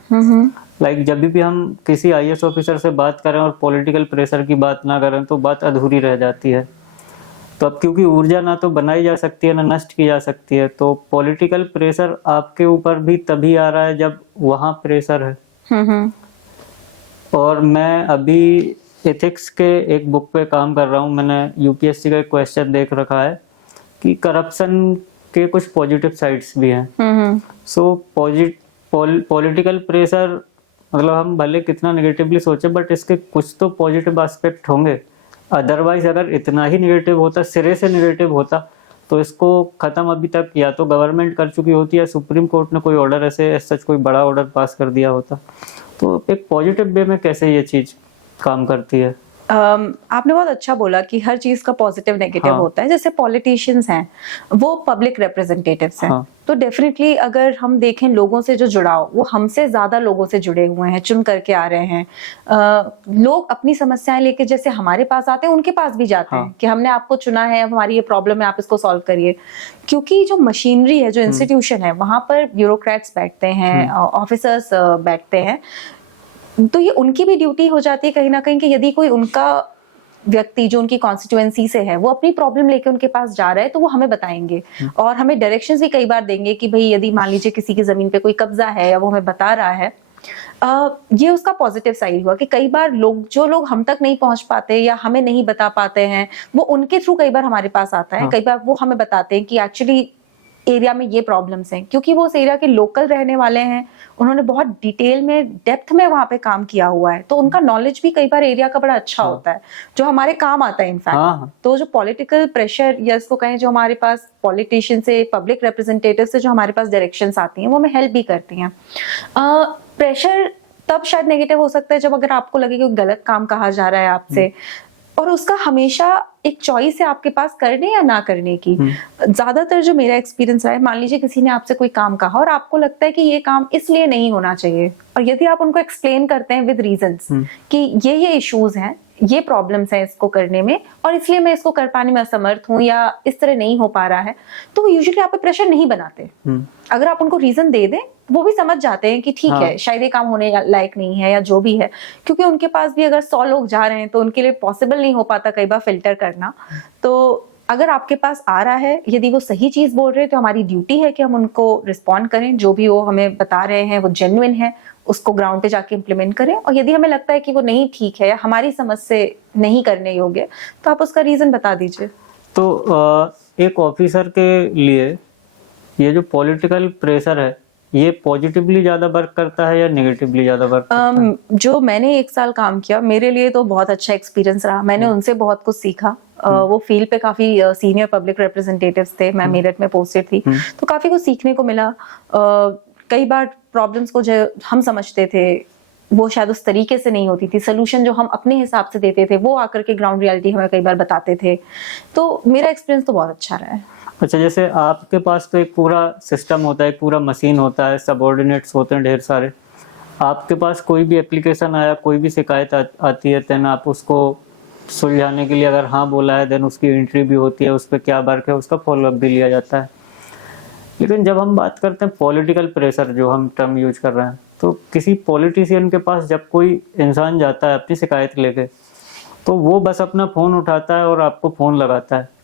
लाइक जब भी हम किसी आईएएस ऑफिसर से बात करें और पॉलिटिकल प्रेशर की बात ना करें तो बात अधूरी रह जाती है। तो अब क्योंकि ऊर्जा ना तो बनाई जा सकती है ना नष्ट की जा सकती है, तो पॉलिटिकल प्रेशर आपके ऊपर भी तभी आ रहा है जब वहाँ प्रेशर है। और मैं अभी एथिक्स के एक बुक पे काम कर रहा हूँ। मैंने यूपीएससी का एक क्वेश्चन देख रखा है कि करप्शन के कुछ पॉजिटिव साइड्स भी हैं। सो पॉलिटिकल प्रेशर, मतलब हम भले कितना नेगेटिवली सोचे बट इसके कुछ तो पॉजिटिव एस्पेक्ट होंगे। अदरवाइज अगर इतना ही नेगेटिव होता, सिरे से नेगेटिव होता, तो इसको खत्म अभी तक या तो गवर्नमेंट कर चुकी होती है, सुप्रीम कोर्ट ने कोई ऑर्डर ऐसे सच कोई बड़ा ऑर्डर पास कर दिया होता। तो एक पॉजिटिव वे में कैसे ये चीज काम करती है? आपने बहुत अच्छा बोला कि हर चीज का पॉजिटिव नेगेटिव होता है। जैसे पॉलिटिशियंस हैं, वो पब्लिक रिप्रेजेंटेटिव्स हैं, तो डेफिनेटली अगर हम देखें लोगों से जो जुड़ाव, वो हमसे ज्यादा लोगों से जुड़े हुए हैं, चुन करके आ रहे हैं। लोग अपनी समस्याएं लेके जैसे हमारे पास आते हैं, उनके पास भी जाते हैं कि हमने आपको चुना है, अब हमारी ये प्रॉब्लम है, आप इसको सॉल्व करिए। क्योंकि जो मशीनरी है, जो इंस्टीट्यूशन है, वहां पर ब्यूरोक्रेट्स बैठते हैं, ऑफिसर्स बैठते हैं, तो ये उनकी भी ड्यूटी हो जाती है कहीं ना कहीं कि यदि कोई उनका व्यक्ति जो उनकी कॉन्स्टिट्यूएंसी से है, वो अपनी प्रॉब्लम लेके उनके पास जा रहा है, तो वो हमें बताएंगे और हमें डायरेक्शंस भी कई बार देंगे कि भाई यदि मान लीजिए किसी की जमीन पे कोई कब्जा है या वो हमें बता रहा है। ये उसका पॉजिटिव साइड हुआ कि कई बार जो लोग हम तक नहीं पहुंच पाते या हमें नहीं बता पाते हैं, वो उनके थ्रू कई बार हमारे पास आता है। कई बार वो हमें बताते हैं कि एक्चुअली एरिया में ये प्रॉब्लम्स हैं, क्योंकि वो उस एरिया के लोकल रहने वाले हैं, उन्होंने बहुत डिटेल में, डेप्थ में वहां पे काम किया हुआ है, तो उनका नॉलेज भी कई बार एरिया का बड़ा अच्छा होता है, जो हमारे काम आता है इनफैक्ट। तो जो पॉलिटिकल प्रेशर या इसको कहें, जो हमारे पास पॉलिटिशियन से, पब्लिक रिप्रेजेंटेटिव से जो हमारे पास डायरेक्शंस आती हैं, वो हमें हेल्प भी करती हैं। प्रेशर तब शायद नेगेटिव हो सकता है जब अगर आपको लगे कि गलत काम कहा जा रहा है आपसे, और उसका हमेशा एक चॉइस है आपके पास करने या ना करने की। ज्यादातर जो मेरा एक्सपीरियंस रहा है, मान लीजिए किसी ने आपसे कोई काम कहा और आपको लगता है कि ये काम इसलिए नहीं होना चाहिए, और यदि आप उनको एक्सप्लेन करते हैं विद रीजंस कि ये इश्यूज हैं, ये प्रॉब्लम्स हैं इसको करने में, और इसलिए मैं इसको कर पाने में असमर्थ हूँ या इस तरह नहीं हो पा रहा है, तो वो यूजुअली आप पे प्रेशर नहीं बनाते। अगर आप उनको रीजन दे दें, वो भी समझ जाते हैं कि ठीक है, शायद ये काम होने लायक नहीं है या जो भी है, क्योंकि उनके पास भी अगर 100 लोग जा रहे हैं तो उनके लिए पॉसिबल नहीं हो पाता कई बार फिल्टर करना। तो अगर आपके पास आ रहा है, यदि वो सही चीज बोल रहे हैं, तो हमारी ड्यूटी है कि हम उनको रिस्पॉन्ड करें, जो भी वो हमें बता रहे हैं वो जेन्युइन है, उसको ग्राउंड पे जाके इम्प्लीमेंट करें। और यदि हमें लगता है कि वो नहीं ठीक है या हमारी समझ से नहीं करने योग्य, तो आप उसका रीजन बता दीजिए। तो एक ऑफिसर के लिए ये जो पॉलिटिकल प्रेशर है, ये पॉजिटिवली ज्यादा वर्क करता है या नेगेटिवली ज्यादा वर्क करता है? जो मैंने 1 साल काम किया, मेरे लिए तो बहुत अच्छा एक्सपीरियंस रहा। मैंने उनसे बहुत कुछ सीखा। वो फील्ड पे काफी सीनियर पब्लिक रिप्रेजेंटेटिव्स थे, मैं मेरठ में पोस्टेड थी, तो काफी कुछ सीखने को मिला। कई बार प्रॉब्लम्स को जो हम समझते थे, वो शायद उस तरीके से नहीं होती थी। सोल्यूशन जो हम अपने हिसाब से देते थे, वो आकर के ग्राउंड रियलिटी हमें कई बार बताते थे। तो मेरा एक्सपीरियंस तो बहुत अच्छा रहा है। अच्छा, जैसे आपके पास तो एक पूरा सिस्टम होता है, एक पूरा मशीन होता है, सबऑर्डिनेट्स होते हैं ढेर सारे, आपके पास कोई भी एप्लीकेशन आया, कोई भी शिकायत आती है, देन आप उसको सुलझाने के लिए अगर हाँ बोला है, देन उसकी एंट्री भी होती है, उस पर क्या वर्क है उसका फॉलोअप भी लिया जाता है। लेकिन जब हम बात करते हैं पॉलिटिकल प्रेशर, जो हम टर्म यूज कर रहे हैं, तो किसी पॉलिटिशियन के पास जब कोई इंसान जाता है अपनी शिकायत लेके, तो वो बस अपना फ़ोन उठाता है और आपको फ़ोन लगाता है।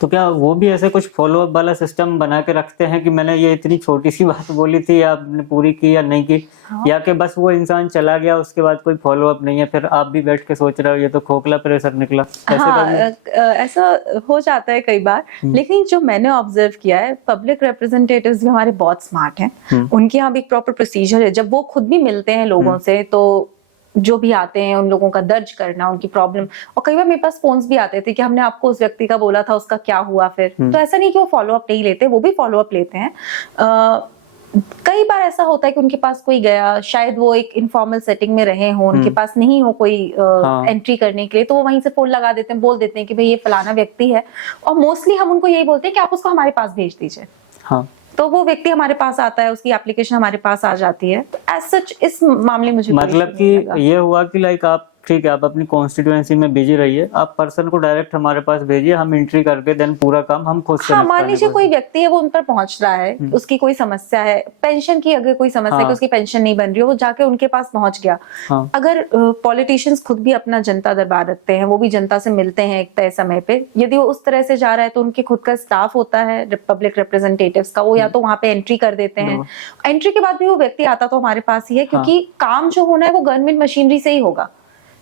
तो क्या वो भी ऐसे कुछ फॉलोअप वाला सिस्टम बना के रखते हैं कि मैंने ये इतनी छोटी सी बात बोली थी, या आपने पूरी की या नहीं की? हाँ। या कि बस वो इंसान चला गया, उसके बाद कोई फॉलोअप नहीं है, फिर आप भी बैठ के सोच रहे हो ये तो खोखला प्रेशर निकला? ऐसे हाँ, कभी? ऐसा हो जाता है कई बार। लेकिन जो मैंने ऑब्जर्व किया है, पब्लिक रिप्रेजेंटेटिव्स भी हमारे बहुत स्मार्ट हैं। उनके यहाँ भी एक प्रॉपर प्रोसीजर है। जब वो खुद भी मिलते हैं लोगों से, तो जो भी आते हैं उन लोगों का दर्ज करना, उनकी प्रॉब्लम। और कई बार मेरे पास फोन्स भी आते थे कि हमने आपको उस व्यक्ति का बोला था, उसका क्या हुआ फिर। तो ऐसा नहीं कि वो फॉलो अप नहीं लेते, वो भी फॉलो अप लेते हैं। कई बार ऐसा होता है कि उनके पास कोई गया, शायद वो एक इनफॉर्मल सेटिंग में रहे हो, उनके पास नहीं हो कोई एंट्री करने के लिए, तो वो वहीं से फोन लगा देते हैं, बोल देते हैं कि भाई ये फलाना व्यक्ति है। और मोस्टली हम उनको यही बोलते हैं कि आप उसको हमारे पास भेज दीजिए। हाँ, तो वो व्यक्ति हमारे पास आता है, उसकी एप्लीकेशन हमारे पास आ जाती है। तो एज सच इस मामले में मुझे मतलब कि ये हुआ कि लाइक आप, ठीक है, आप अपनी कॉन्स्टिट्यूएंसी में बिजी रहिए, आप पर्सन को डायरेक्ट हमारे पास भेजिए, हम एंट्री करके देन पूरा काम हम खुद से हाँ, मान लीजिए निपटाने कोई व्यक्ति है, वो उन पर पहुंच रहा है, उसकी कोई समस्या है, पेंशन की अगर कोई समस्या है कि उसकी पेंशन नहीं बन रही हो, वो जाके उनके पास पहुंच गया। हाँ। अगर पॉलिटिशियंस खुद भी अपना जनता दरबार रखते हैं, वो भी जनता से मिलते हैं एक तय समय पे, यदि वो उस तरह से जा रहा है तो उनके खुद का स्टाफ होता है पब्लिक रिप्रेजेंटेटिव्स का, वो या तो वहां पे एंट्री कर देते हैं। एंट्री के बाद भी वो व्यक्ति आता तो हमारे पास ही है, क्योंकि काम जो होना है वो गवर्नमेंट मशीनरी से ही होगा।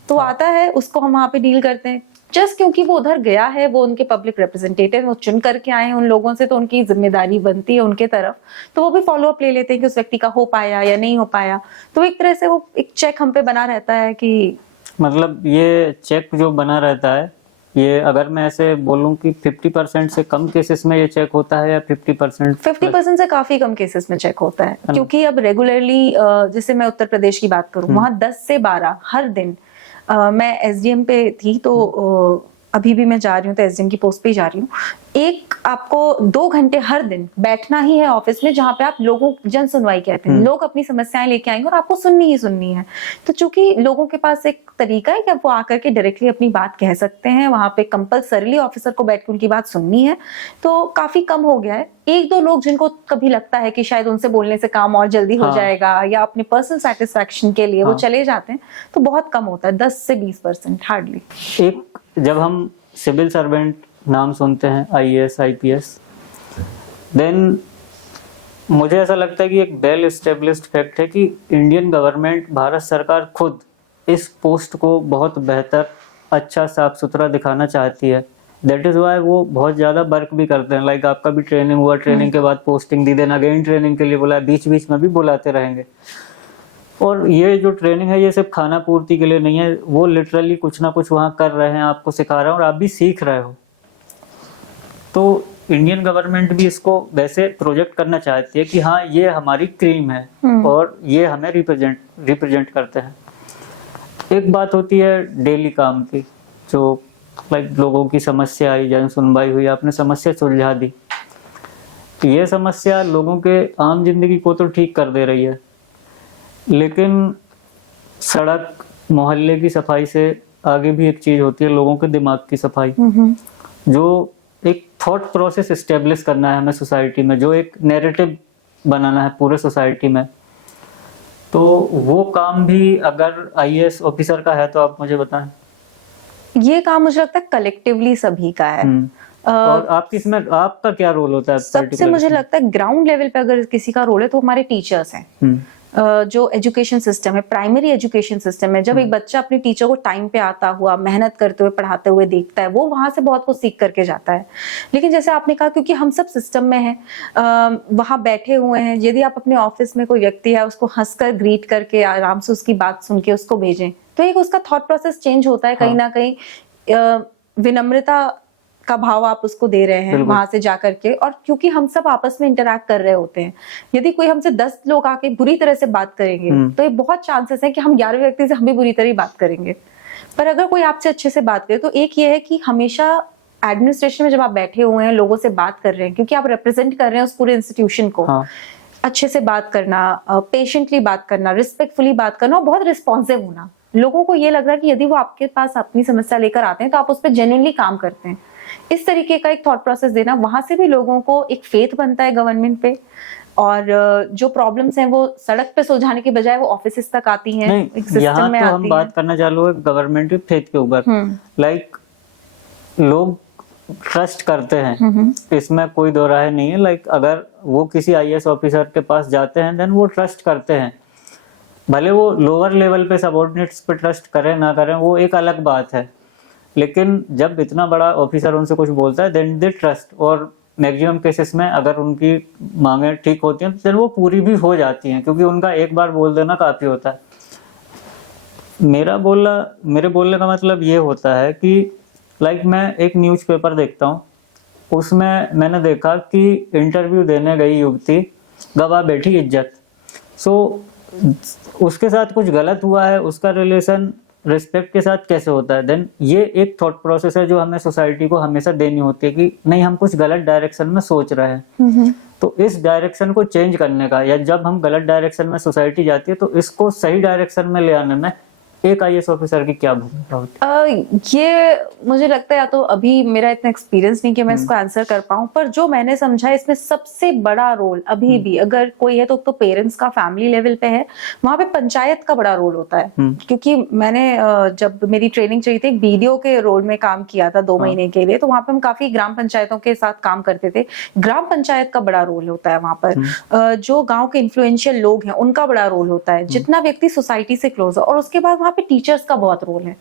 तो आता है, उसको हम वहां पे डील करते हैं। जस्ट क्योंकि वो उधर गया है, वो उनके पब्लिक रिप्रेजेंटेटिव, वो चुन करके आए हैं उन लोगों से, तो उनकी जिम्मेदारी बनती है उनके तरफ। तो वो भी फॉलो अप ले लेते हैं कि उस व्यक्ति का हो पाया या नहीं हो पाया। तो एक तरह से वो एक चेक हम पे बना रहता है कि, मतलब ये चेक जो बना रहता है, ये अगर मैं ऐसे बोलूं कि 50% से कम केसेस में ये चेक होता है, या 50%? 50% से काफी कम केसेस में चेक होता है। क्योंकि अब रेगुलरली, जैसे मैं उत्तर प्रदेश की बात करूं, वहां 10 से 12 हर दिन, मैं एसडीएम पे थी, तो अभी भी मैं जा रही हूँ, तो एसडीएम की पोस्ट पे ही जा रही हूँ। एक आपको 2 घंटे हर दिन बैठना ही है ऑफिस में, जहाँ पे आप लोगों, जन सुनवाई कहते हैं, लोग अपनी समस्याएं लेके आएंगे और आपको सुननी ही सुननी है। तो चूंकि लोगों के पास एक तरीका है कि वो आकर के डायरेक्टली अपनी बात कह सकते हैं, वहां पे कंपलसरीली ऑफिसर को बैठ के उनकी बात सुननी है, तो काफी कम हो गया है। 1-2 लोग जिनको कभी लगता है कि शायद उनसे बोलने से काम और जल्दी हो जाएगा, या अपने पर्सनल सेटिस्फैक्शन के लिए वो चले जाते हैं, तो बहुत कम होता है, 10 से 20% हार्डली। एक, जब हम सिविल सर्वेंट नाम सुनते हैं, आईएएस, आईपीएस, देन मुझे ऐसा लगता है कि एक वेल एस्टेब्लिश्ड फैक्ट है कि इंडियन गवर्नमेंट, भारत सरकार खुद इस पोस्ट को बहुत बेहतर, अच्छा, साफ सुथरा दिखाना चाहती है। दैट इज वाई वो बहुत ज्यादा वर्क भी करते हैं। लाइक आपका भी ट्रेनिंग हुआ, ट्रेनिंग के बाद पोस्टिंग दी, देन अगेन ट्रेनिंग के लिए बुलाया, बीच बीच में भी बुलाते रहेंगे। और ये जो ट्रेनिंग है, ये सिर्फ खाना पूर्ति के लिए नहीं है, वो लिटरली कुछ ना कुछ वहाँ कर रहे हैं, आपको सिखा रहे हैं और आप भी सीख रहे हो। तो इंडियन गवर्नमेंट भी इसको वैसे प्रोजेक्ट करना चाहती है कि हाँ, ये हमारी क्रीम है और ये हमें रिप्रेजेंट करते हैं। एक बात होती है डेली काम की, जो लाइक लोगों की समस्या आई, जन सुनवाई हुई, आपने समस्या सुलझा दी। ये समस्या लोगों के आम जिंदगी को तो ठीक कर दे रही है, लेकिन सड़क, मोहल्ले की सफाई से आगे भी एक चीज होती है, लोगों के दिमाग की सफाई। जो एक थॉट प्रोसेस एस्टेब्लिश करना है हमें सोसाइटी में, जो एक नैरेटिव बनाना है पूरे सोसाइटी में, तो वो काम भी अगर आईएएस ऑफिसर का है तो आप मुझे बताएं। ये काम मुझे लगता है कलेक्टिवली सभी का है। और आपकी इसमें, आपका क्या रोल होता है? सबसे मुझे लगता है ग्राउंड लेवल पे अगर किसी का रोल है तो हमारे टीचर्स हैं। जो एजुकेशन सिस्टम है, प्राइमरी एजुकेशन सिस्टम है, जब एक बच्चा अपने टीचर को टाइम पे आता हुआ, मेहनत करते हुए, पढ़ाते हुए देखता है, वो वहां से बहुत कुछ सीख करके जाता है। लेकिन जैसे आपने कहा, क्योंकि हम सब सिस्टम में हैं, वहां बैठे हुए हैं, यदि आप अपने ऑफिस में कोई व्यक्ति है, उसको हंसकर ग्रीट करके, आराम से उसकी बात सुन के उसको भेजें, तो एक उसका थॉट प्रोसेस चेंज होता है। कहीं ना कहीं विनम्रता का भाव आप उसको दे रहे हैं वहां से जाकर के। और क्योंकि हम सब आपस में इंटरैक्ट कर रहे होते हैं, यदि कोई हमसे 10 लोग आके बुरी तरह से बात करेंगे, तो ये बहुत चांसेस है कि हम 11वें व्यक्ति से हम भी बुरी तरह बात करेंगे। पर अगर कोई आपसे अच्छे से बात करे, तो एक ये है कि हमेशा एडमिनिस्ट्रेशन में जब आप बैठे हुए हैं, लोगों से बात कर रहे हैं, क्योंकि आप रिप्रेजेंट कर रहे हैं उस पूरे इंस्टीट्यूशन को, अच्छे से बात करना, पेशेंटली बात करना, रिस्पेक्टफुली बात करना और बहुत रिस्पॉन्सिव होना। लोगों को ये लग रहा है कि यदि वो आपके पास अपनी समस्या लेकर आते हैं तो आप उस पर जेन्युइनली काम करते हैं। इस तरीके का एक थॉट प्रोसेस देना, वहां से भी लोगों को एक फेथ बनता है गवर्नमेंट पे। और जो प्रॉब्लम्स हैं वो सड़क पे सुलझाने के बजाय वो ऑफिसेस तक आती हैं, एक नहीं, सिस्टम यहाँ में तो आती हम हैं। बात करना चालू है गवर्नमेंट के फेथ के ऊपर। लाइक लोग ट्रस्ट करते हैं, इसमें कोई दो राय नहीं है। लाइक अगर वो किसी आईएएस ऑफिसर के पास जाते हैं देन वो ट्रस्ट करते हैं, भले वो लोअर लेवल पे सबऑर्डिनेट्स पे ट्रस्ट करें ना करें वो एक अलग बात है, लेकिन जब इतना बड़ा ऑफिसर उनसे कुछ बोलता है देन दे ट्रस्ट। और मैक्सिमम केसेस में अगर उनकी मांगे ठीक होती हैं तो वो पूरी भी हो जाती हैं, क्योंकि उनका एक बार बोल देना काफी होता है। मेरे बोलने का मतलब ये होता है कि लाइक मैं एक न्यूज़पेपर देखता हूँ, उसमें मैंने देखा कि इंटरव्यू देने गई युवती गवा बैठी इज्जत। सो उसके साथ कुछ गलत हुआ है, उसका रिलेशन रिस्पेक्ट के साथ कैसे होता है? देन ये एक थॉट प्रोसेस है जो हमें सोसाइटी को हमेशा देनी होती है कि नहीं, हम कुछ गलत डायरेक्शन में सोच रहे हैं। तो इस डायरेक्शन को चेंज करने का, या जब हम गलत डायरेक्शन में सोसाइटी जाती है तो इसको सही डायरेक्शन में ले आने में एक आईएएस ऑफिसर की क्या भूमिका होती है? ये मुझे लगता है, या तो अभी मेरा इतना एक्सपीरियंस नहीं कि मैं इसको आंसर कर पाऊं, पर जो मैंने समझा है इसमें सबसे बड़ा रोल अभी भी अगर कोई है तो पेरेंट्स का, फैमिली लेवल पे है। वहां पे पंचायत का बड़ा रोल होता है, क्योंकि मैंने जब मेरी ट्रेनिंग चाहिए थी एक बीडीओ के रोल में काम किया था 2 महीने के लिए, तो वहां पे हम काफी ग्राम पंचायतों के साथ काम करते थे। ग्राम पंचायत का बड़ा रोल होता है वहां पर। जो गाँव के इन्फ्लुएंशियल लोग हैं उनका बड़ा रोल होता है, जितना व्यक्ति सोसाइटी से क्लोज है। और उसके बाद पे टीचर्स का बहुत रोल है,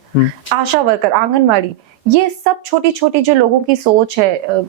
आशा वर्कर, आंगनवाड़ी, ये सब छोटी छोटी जो लोगों की सोच है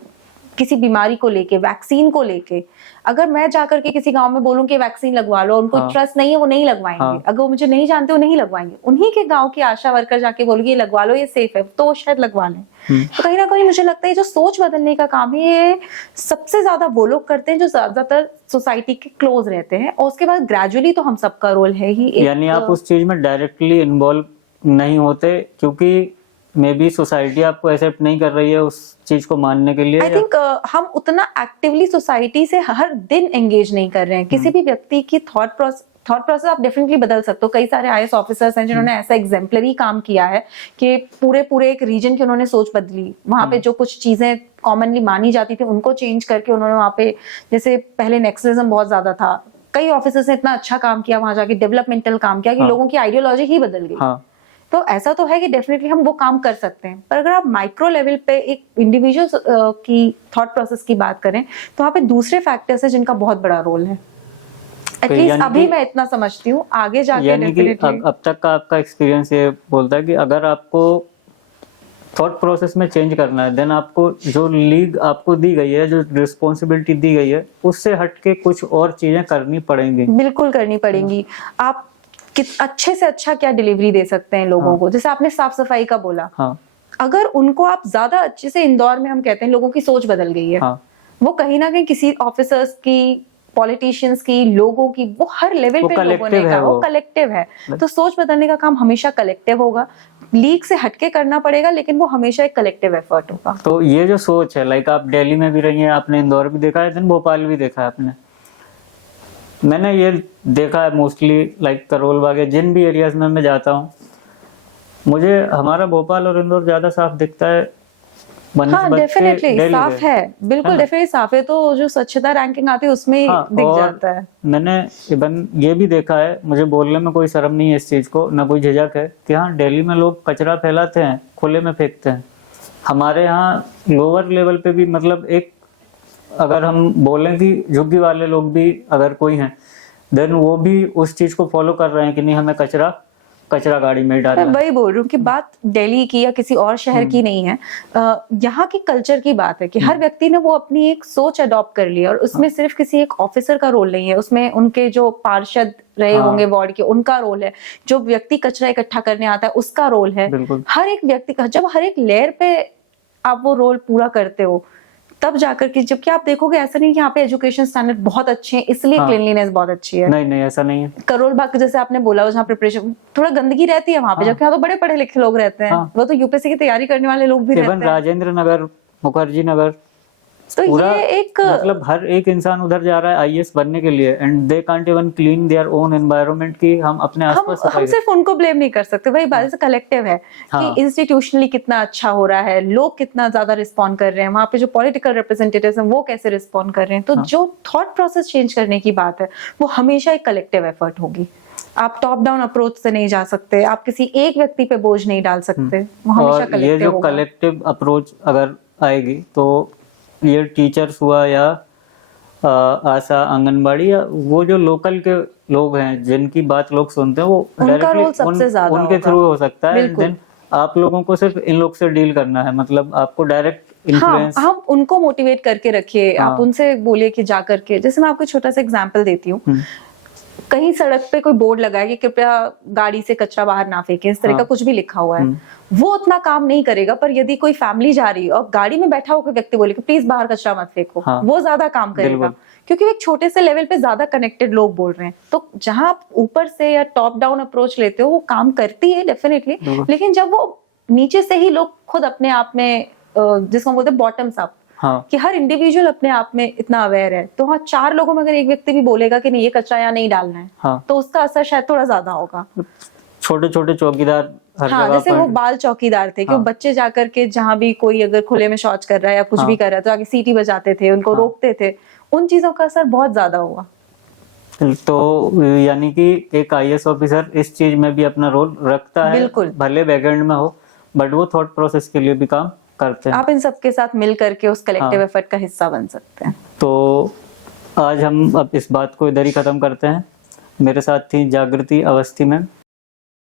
किसी बीमारी को लेके, वैक्सीन को लेके। अगर मैं जाकर के किसी गांव में बोलूं कि वैक्सीन लगवा लो, उनको ट्रस्ट नहीं है, वो नहीं लगवाएंगे। अगर वो मुझे नहीं जानते, वो नहीं लगवाएंगे। उन्हीं के गांव की आशा वर्कर जाके बोलेगी ये लगवा लो, ये सेफ है, तो वो शायद लगवा लें। तो कहीं ना कहीं मुझे लगता है जो सोच बदलने का काम है ये सबसे ज्यादा वो लोग करते हैं जो ज्यादातर सोसाइटी के क्लोज रहते हैं। और उसके बाद ग्रेजुअली तो हम सबका रोल है ही। यानी आप उस चीज में डायरेक्टली इन्वॉल्व नहीं होते क्योंकि मे बी सोसाइटी आपको एक्सेप्ट नहीं कर रही है उस चीज को मानने के लिए। आई थिंक हम उतना एक्टिवली सोसाइटी से हर दिन एंगेज नहीं कर रहे हैं। किसी भी व्यक्ति की थॉट प्रोसेस आप डेफिनेटली बदल सकते हो। कई सारे आईएएस ऑफिसर्स हैं जिन्होंने ऐसा एग्जाम्पलरी काम किया है कि पूरे एक रीजन की उन्होंने सोच बदली। वहां पे जो कुछ चीजें कॉमनली मानी जाती थी उनको चेंज करके उन्होंने वहां पे, जैसे पहले नेक्सलिज्म बहुत ज्यादा था, कई ऑफिसर्स ने इतना अच्छा काम किया वहां जाके, डेवलपमेंटल काम किया कि लोगों की आइडियोलॉजी ही बदल गई। तो ऐसा तो है कि डेफिनेटली हम वो काम कर सकते हैं। पर अगर आप माइक्रो लेवल पे एक इंडिविजुअल की थॉट प्रोसेस की बात करें तो वहाँ पे दूसरे फैक्टर्स हैं जिनका बहुत बड़ा रोल है। एटलीस्ट अभी मैं इतना समझती हूँ, आगे जाके डेफिनेटली। अब तक का आपका एक्सपीरियंस ये बोलता है कि अगर आपको थॉट प्रोसेस में चेंज करना है देन आपको जो लीग आपको दी गई है, जो रिस्पॉन्सिबिलिटी दी गई है, उससे हटके कुछ और चीजें करनी पड़ेंगी। बिल्कुल करनी पड़ेंगी। आप अच्छे से अच्छा क्या डिलीवरी दे सकते हैं लोगों को? जैसे आपने साफ सफाई का बोला, अगर उनको आप ज्यादा अच्छे से, इंदौर में हम कहते हैं लोगों की सोच बदल गई है। वो कहीं ना कहीं किसी ऑफिसर्स की, पॉलिटिशियंस की, लोगों की, वो हर लेवल पे लोगों ने कहा वो कलेक्टिव है। तो सोच बदलने का काम हमेशा कलेक्टिव होगा, लीग से हटके करना पड़ेगा, लेकिन वो हमेशा एक कलेक्टिव एफर्ट होगा। तो ये जो सोच है, लाइक आप दिल्ली में भी रही हैं, आपने इंदौर भी देखा है, भोपाल भी देखा है आपने। मैंने ये देखा है मोस्टली लाइक करोल बाग, जिन भी एरियाज में मैं जाता हूँ, मुझे हमारा भोपाल और इंदौर ज्यादा साफ दिखता है। हाँ, डेफिनेटली साफ है, बिल्कुल डेफिनेटली साफ है। तो जो स्वच्छता रैंकिंग आती है उसमें दिख जाता है। मैंने इवन ये भी देखा है, मुझे बोलने में कोई शर्म नहीं है इस चीज को, ना कोई झिझक है, कि हाँ दिल्ली में लोग कचरा फैलाते हैं, खुले में फेंकते हैं। हमारे यहाँ लोअर लेवल पे भी, मतलब एक अगर हम बोलें कि झुग्गी वाले लोग भी अगर कोई हैं, देन वो भी उस चीज को फॉलो कर रहे हैं कि नहीं, हमें कचरा गाड़ी में डालना है। मैं वही बोल रही हूँ कि बात दिल्ली की या किसी और शहर की नहीं है, यहाँ की कल्चर की बात है कि हर व्यक्ति ने वो अपनी एक सोच अडॉप्ट कर ली, और उसमें सिर्फ किसी एक ऑफिसर का रोल नहीं है, उसमें उनके जो पार्षद रहे होंगे वार्ड के, उनका रोल है, जो व्यक्ति कचरा इकट्ठा करने आता है उसका रोल है। हर एक व्यक्ति का, जब हर एक लेयर पे आप वो रोल पूरा करते हो तब जाकर के, जबकि आप देखोगे ऐसा नहीं कि यहाँ पे एजुकेशन स्टैंडर्ड बहुत अच्छे हैं इसलिए क्लीनलीनेस बहुत अच्छी है। नहीं, ऐसा नहीं है। करोल बाग जैसे आपने बोला, जहाँ प्रिपरेशन थोड़ा गंदगी रहती है वहाँ पे, जबकि यहाँ तो बड़े पढ़े लिखे लोग रहते हैं। वो तो यूपीएससी की तैयारी करने वाले लोग भी रहते हैं। राजेंद्र नगर, मुखर्जी नगर, तो पूरा ये एक मतलब हर एक इंसान उधर जा रहा है आईएएस बनने के लिए, and they can't even clean their own environment की हम अपने हम आसपास सफाई हम सिर्फ उनको ब्लेम नहीं कर सकते, वही बात कलेक्टिव है हाँ। कि इंस्टीट्यूशनली कितना अच्छा हो रहा है, लोग कितना ज्यादा रिस्पॉन्ड कर रहे हैं, वहां पे जो पॉलिटिकल रिप्रेजेंटेटिव्स हैं वो कैसे रिस्पॉन्ड कर रहे हैं। तो हाँ। जो थॉट प्रोसेस चेंज करने की बात है वो हमेशा एक कलेक्टिव एफर्ट होगी। आप टॉप डाउन अप्रोच से नहीं जा सकते, आप किसी एक व्यक्ति पे बोझ नहीं डाल सकते, वो हमेशा और ये कलेक्टिव जो होगा। कलेक्टिव अप्रोच अगर आएगी तो ये टीचर्स हुआ या आशा, आंगनबाड़ी, या वो जो लोकल के लोग हैं जिनकी बात लोग सुनते हैं, वो उनका directly रोल सबसे ज्यादा उनके होगा। थ्रू हो सकता है। बिल्कुल। देन आप लोगों को सिर्फ इन लोग से डील करना है, मतलब आपको डायरेक्ट हाँ, इन्फ्लुएंस। हम उनको मोटिवेट करके रखिए, हाँ। आप उनसे बोलिए कि जा करके, जैसे मैं आपको छोटा सा एग्जांपल देती हूँ, कहीं सड़क पे कोई बोर्ड लगा है कि कृपया गाड़ी से कचरा बाहर ना फेंकें, इस तरह का हाँ। कुछ भी लिखा हुआ है, वो उतना काम नहीं करेगा। पर यदि कोई फैमिली जा रही है और गाड़ी में बैठा हुआ कोई व्यक्ति बोले कि प्लीज बाहर कचरा मत फेंको, हाँ। वो ज्यादा काम करेगा, बिल्कुल। क्योंकि वो एक छोटे से लेवल पे ज्यादा कनेक्टेड लोग बोल रहे हैं। तो जहां आप ऊपर से या टॉप डाउन अप्रोच लेते हो वो काम करती है डेफिनेटली, बिल्कुल। लेकिन जब वो नीचे से ही लोग खुद अपने आप में जिसको हम बोलते हैं बॉटम्स अप, हाँ। कि हर इंडिविजुअल अपने आप में इतना अवेयर है, तो हाँ 4 लोगों में अगर एक व्यक्ति भी बोलेगा कि नहीं ये कचरा यहाँ नहीं डालना है, हाँ। तो उसका असर शायद थोड़ा ज्यादा होगा। छोटे छोटे चौकीदार हर हाँ, जगह जैसे वो पर। बाल चौकीदार थे कि हाँ। वो बच्चे जाकर के जहां भी कोई अगर खुले में शौच कर रहा है या कुछ हाँ। भी कर रहा है तो आगे सीटी बजाते थे, उनको हाँ। रोकते थे, उन चीजों का असर बहुत ज्यादा हुआ। तो यानी कि एक आईएएस ऑफिसर इस चीज में भी अपना रोल रखता है, बिल्कुल। भले बैकएंड में हो, बट वो थॉट प्रोसेस के लिए भी काम करते हैं। आप इन सबके साथ मिल करके उस कलेक्टिव हाँ। एफर्ट का हिस्सा बन सकते हैं। तो आज हम अब इस बात को इधर ही खत्म करते हैं। मेरे साथ थी जागृति अवस्थी मैम।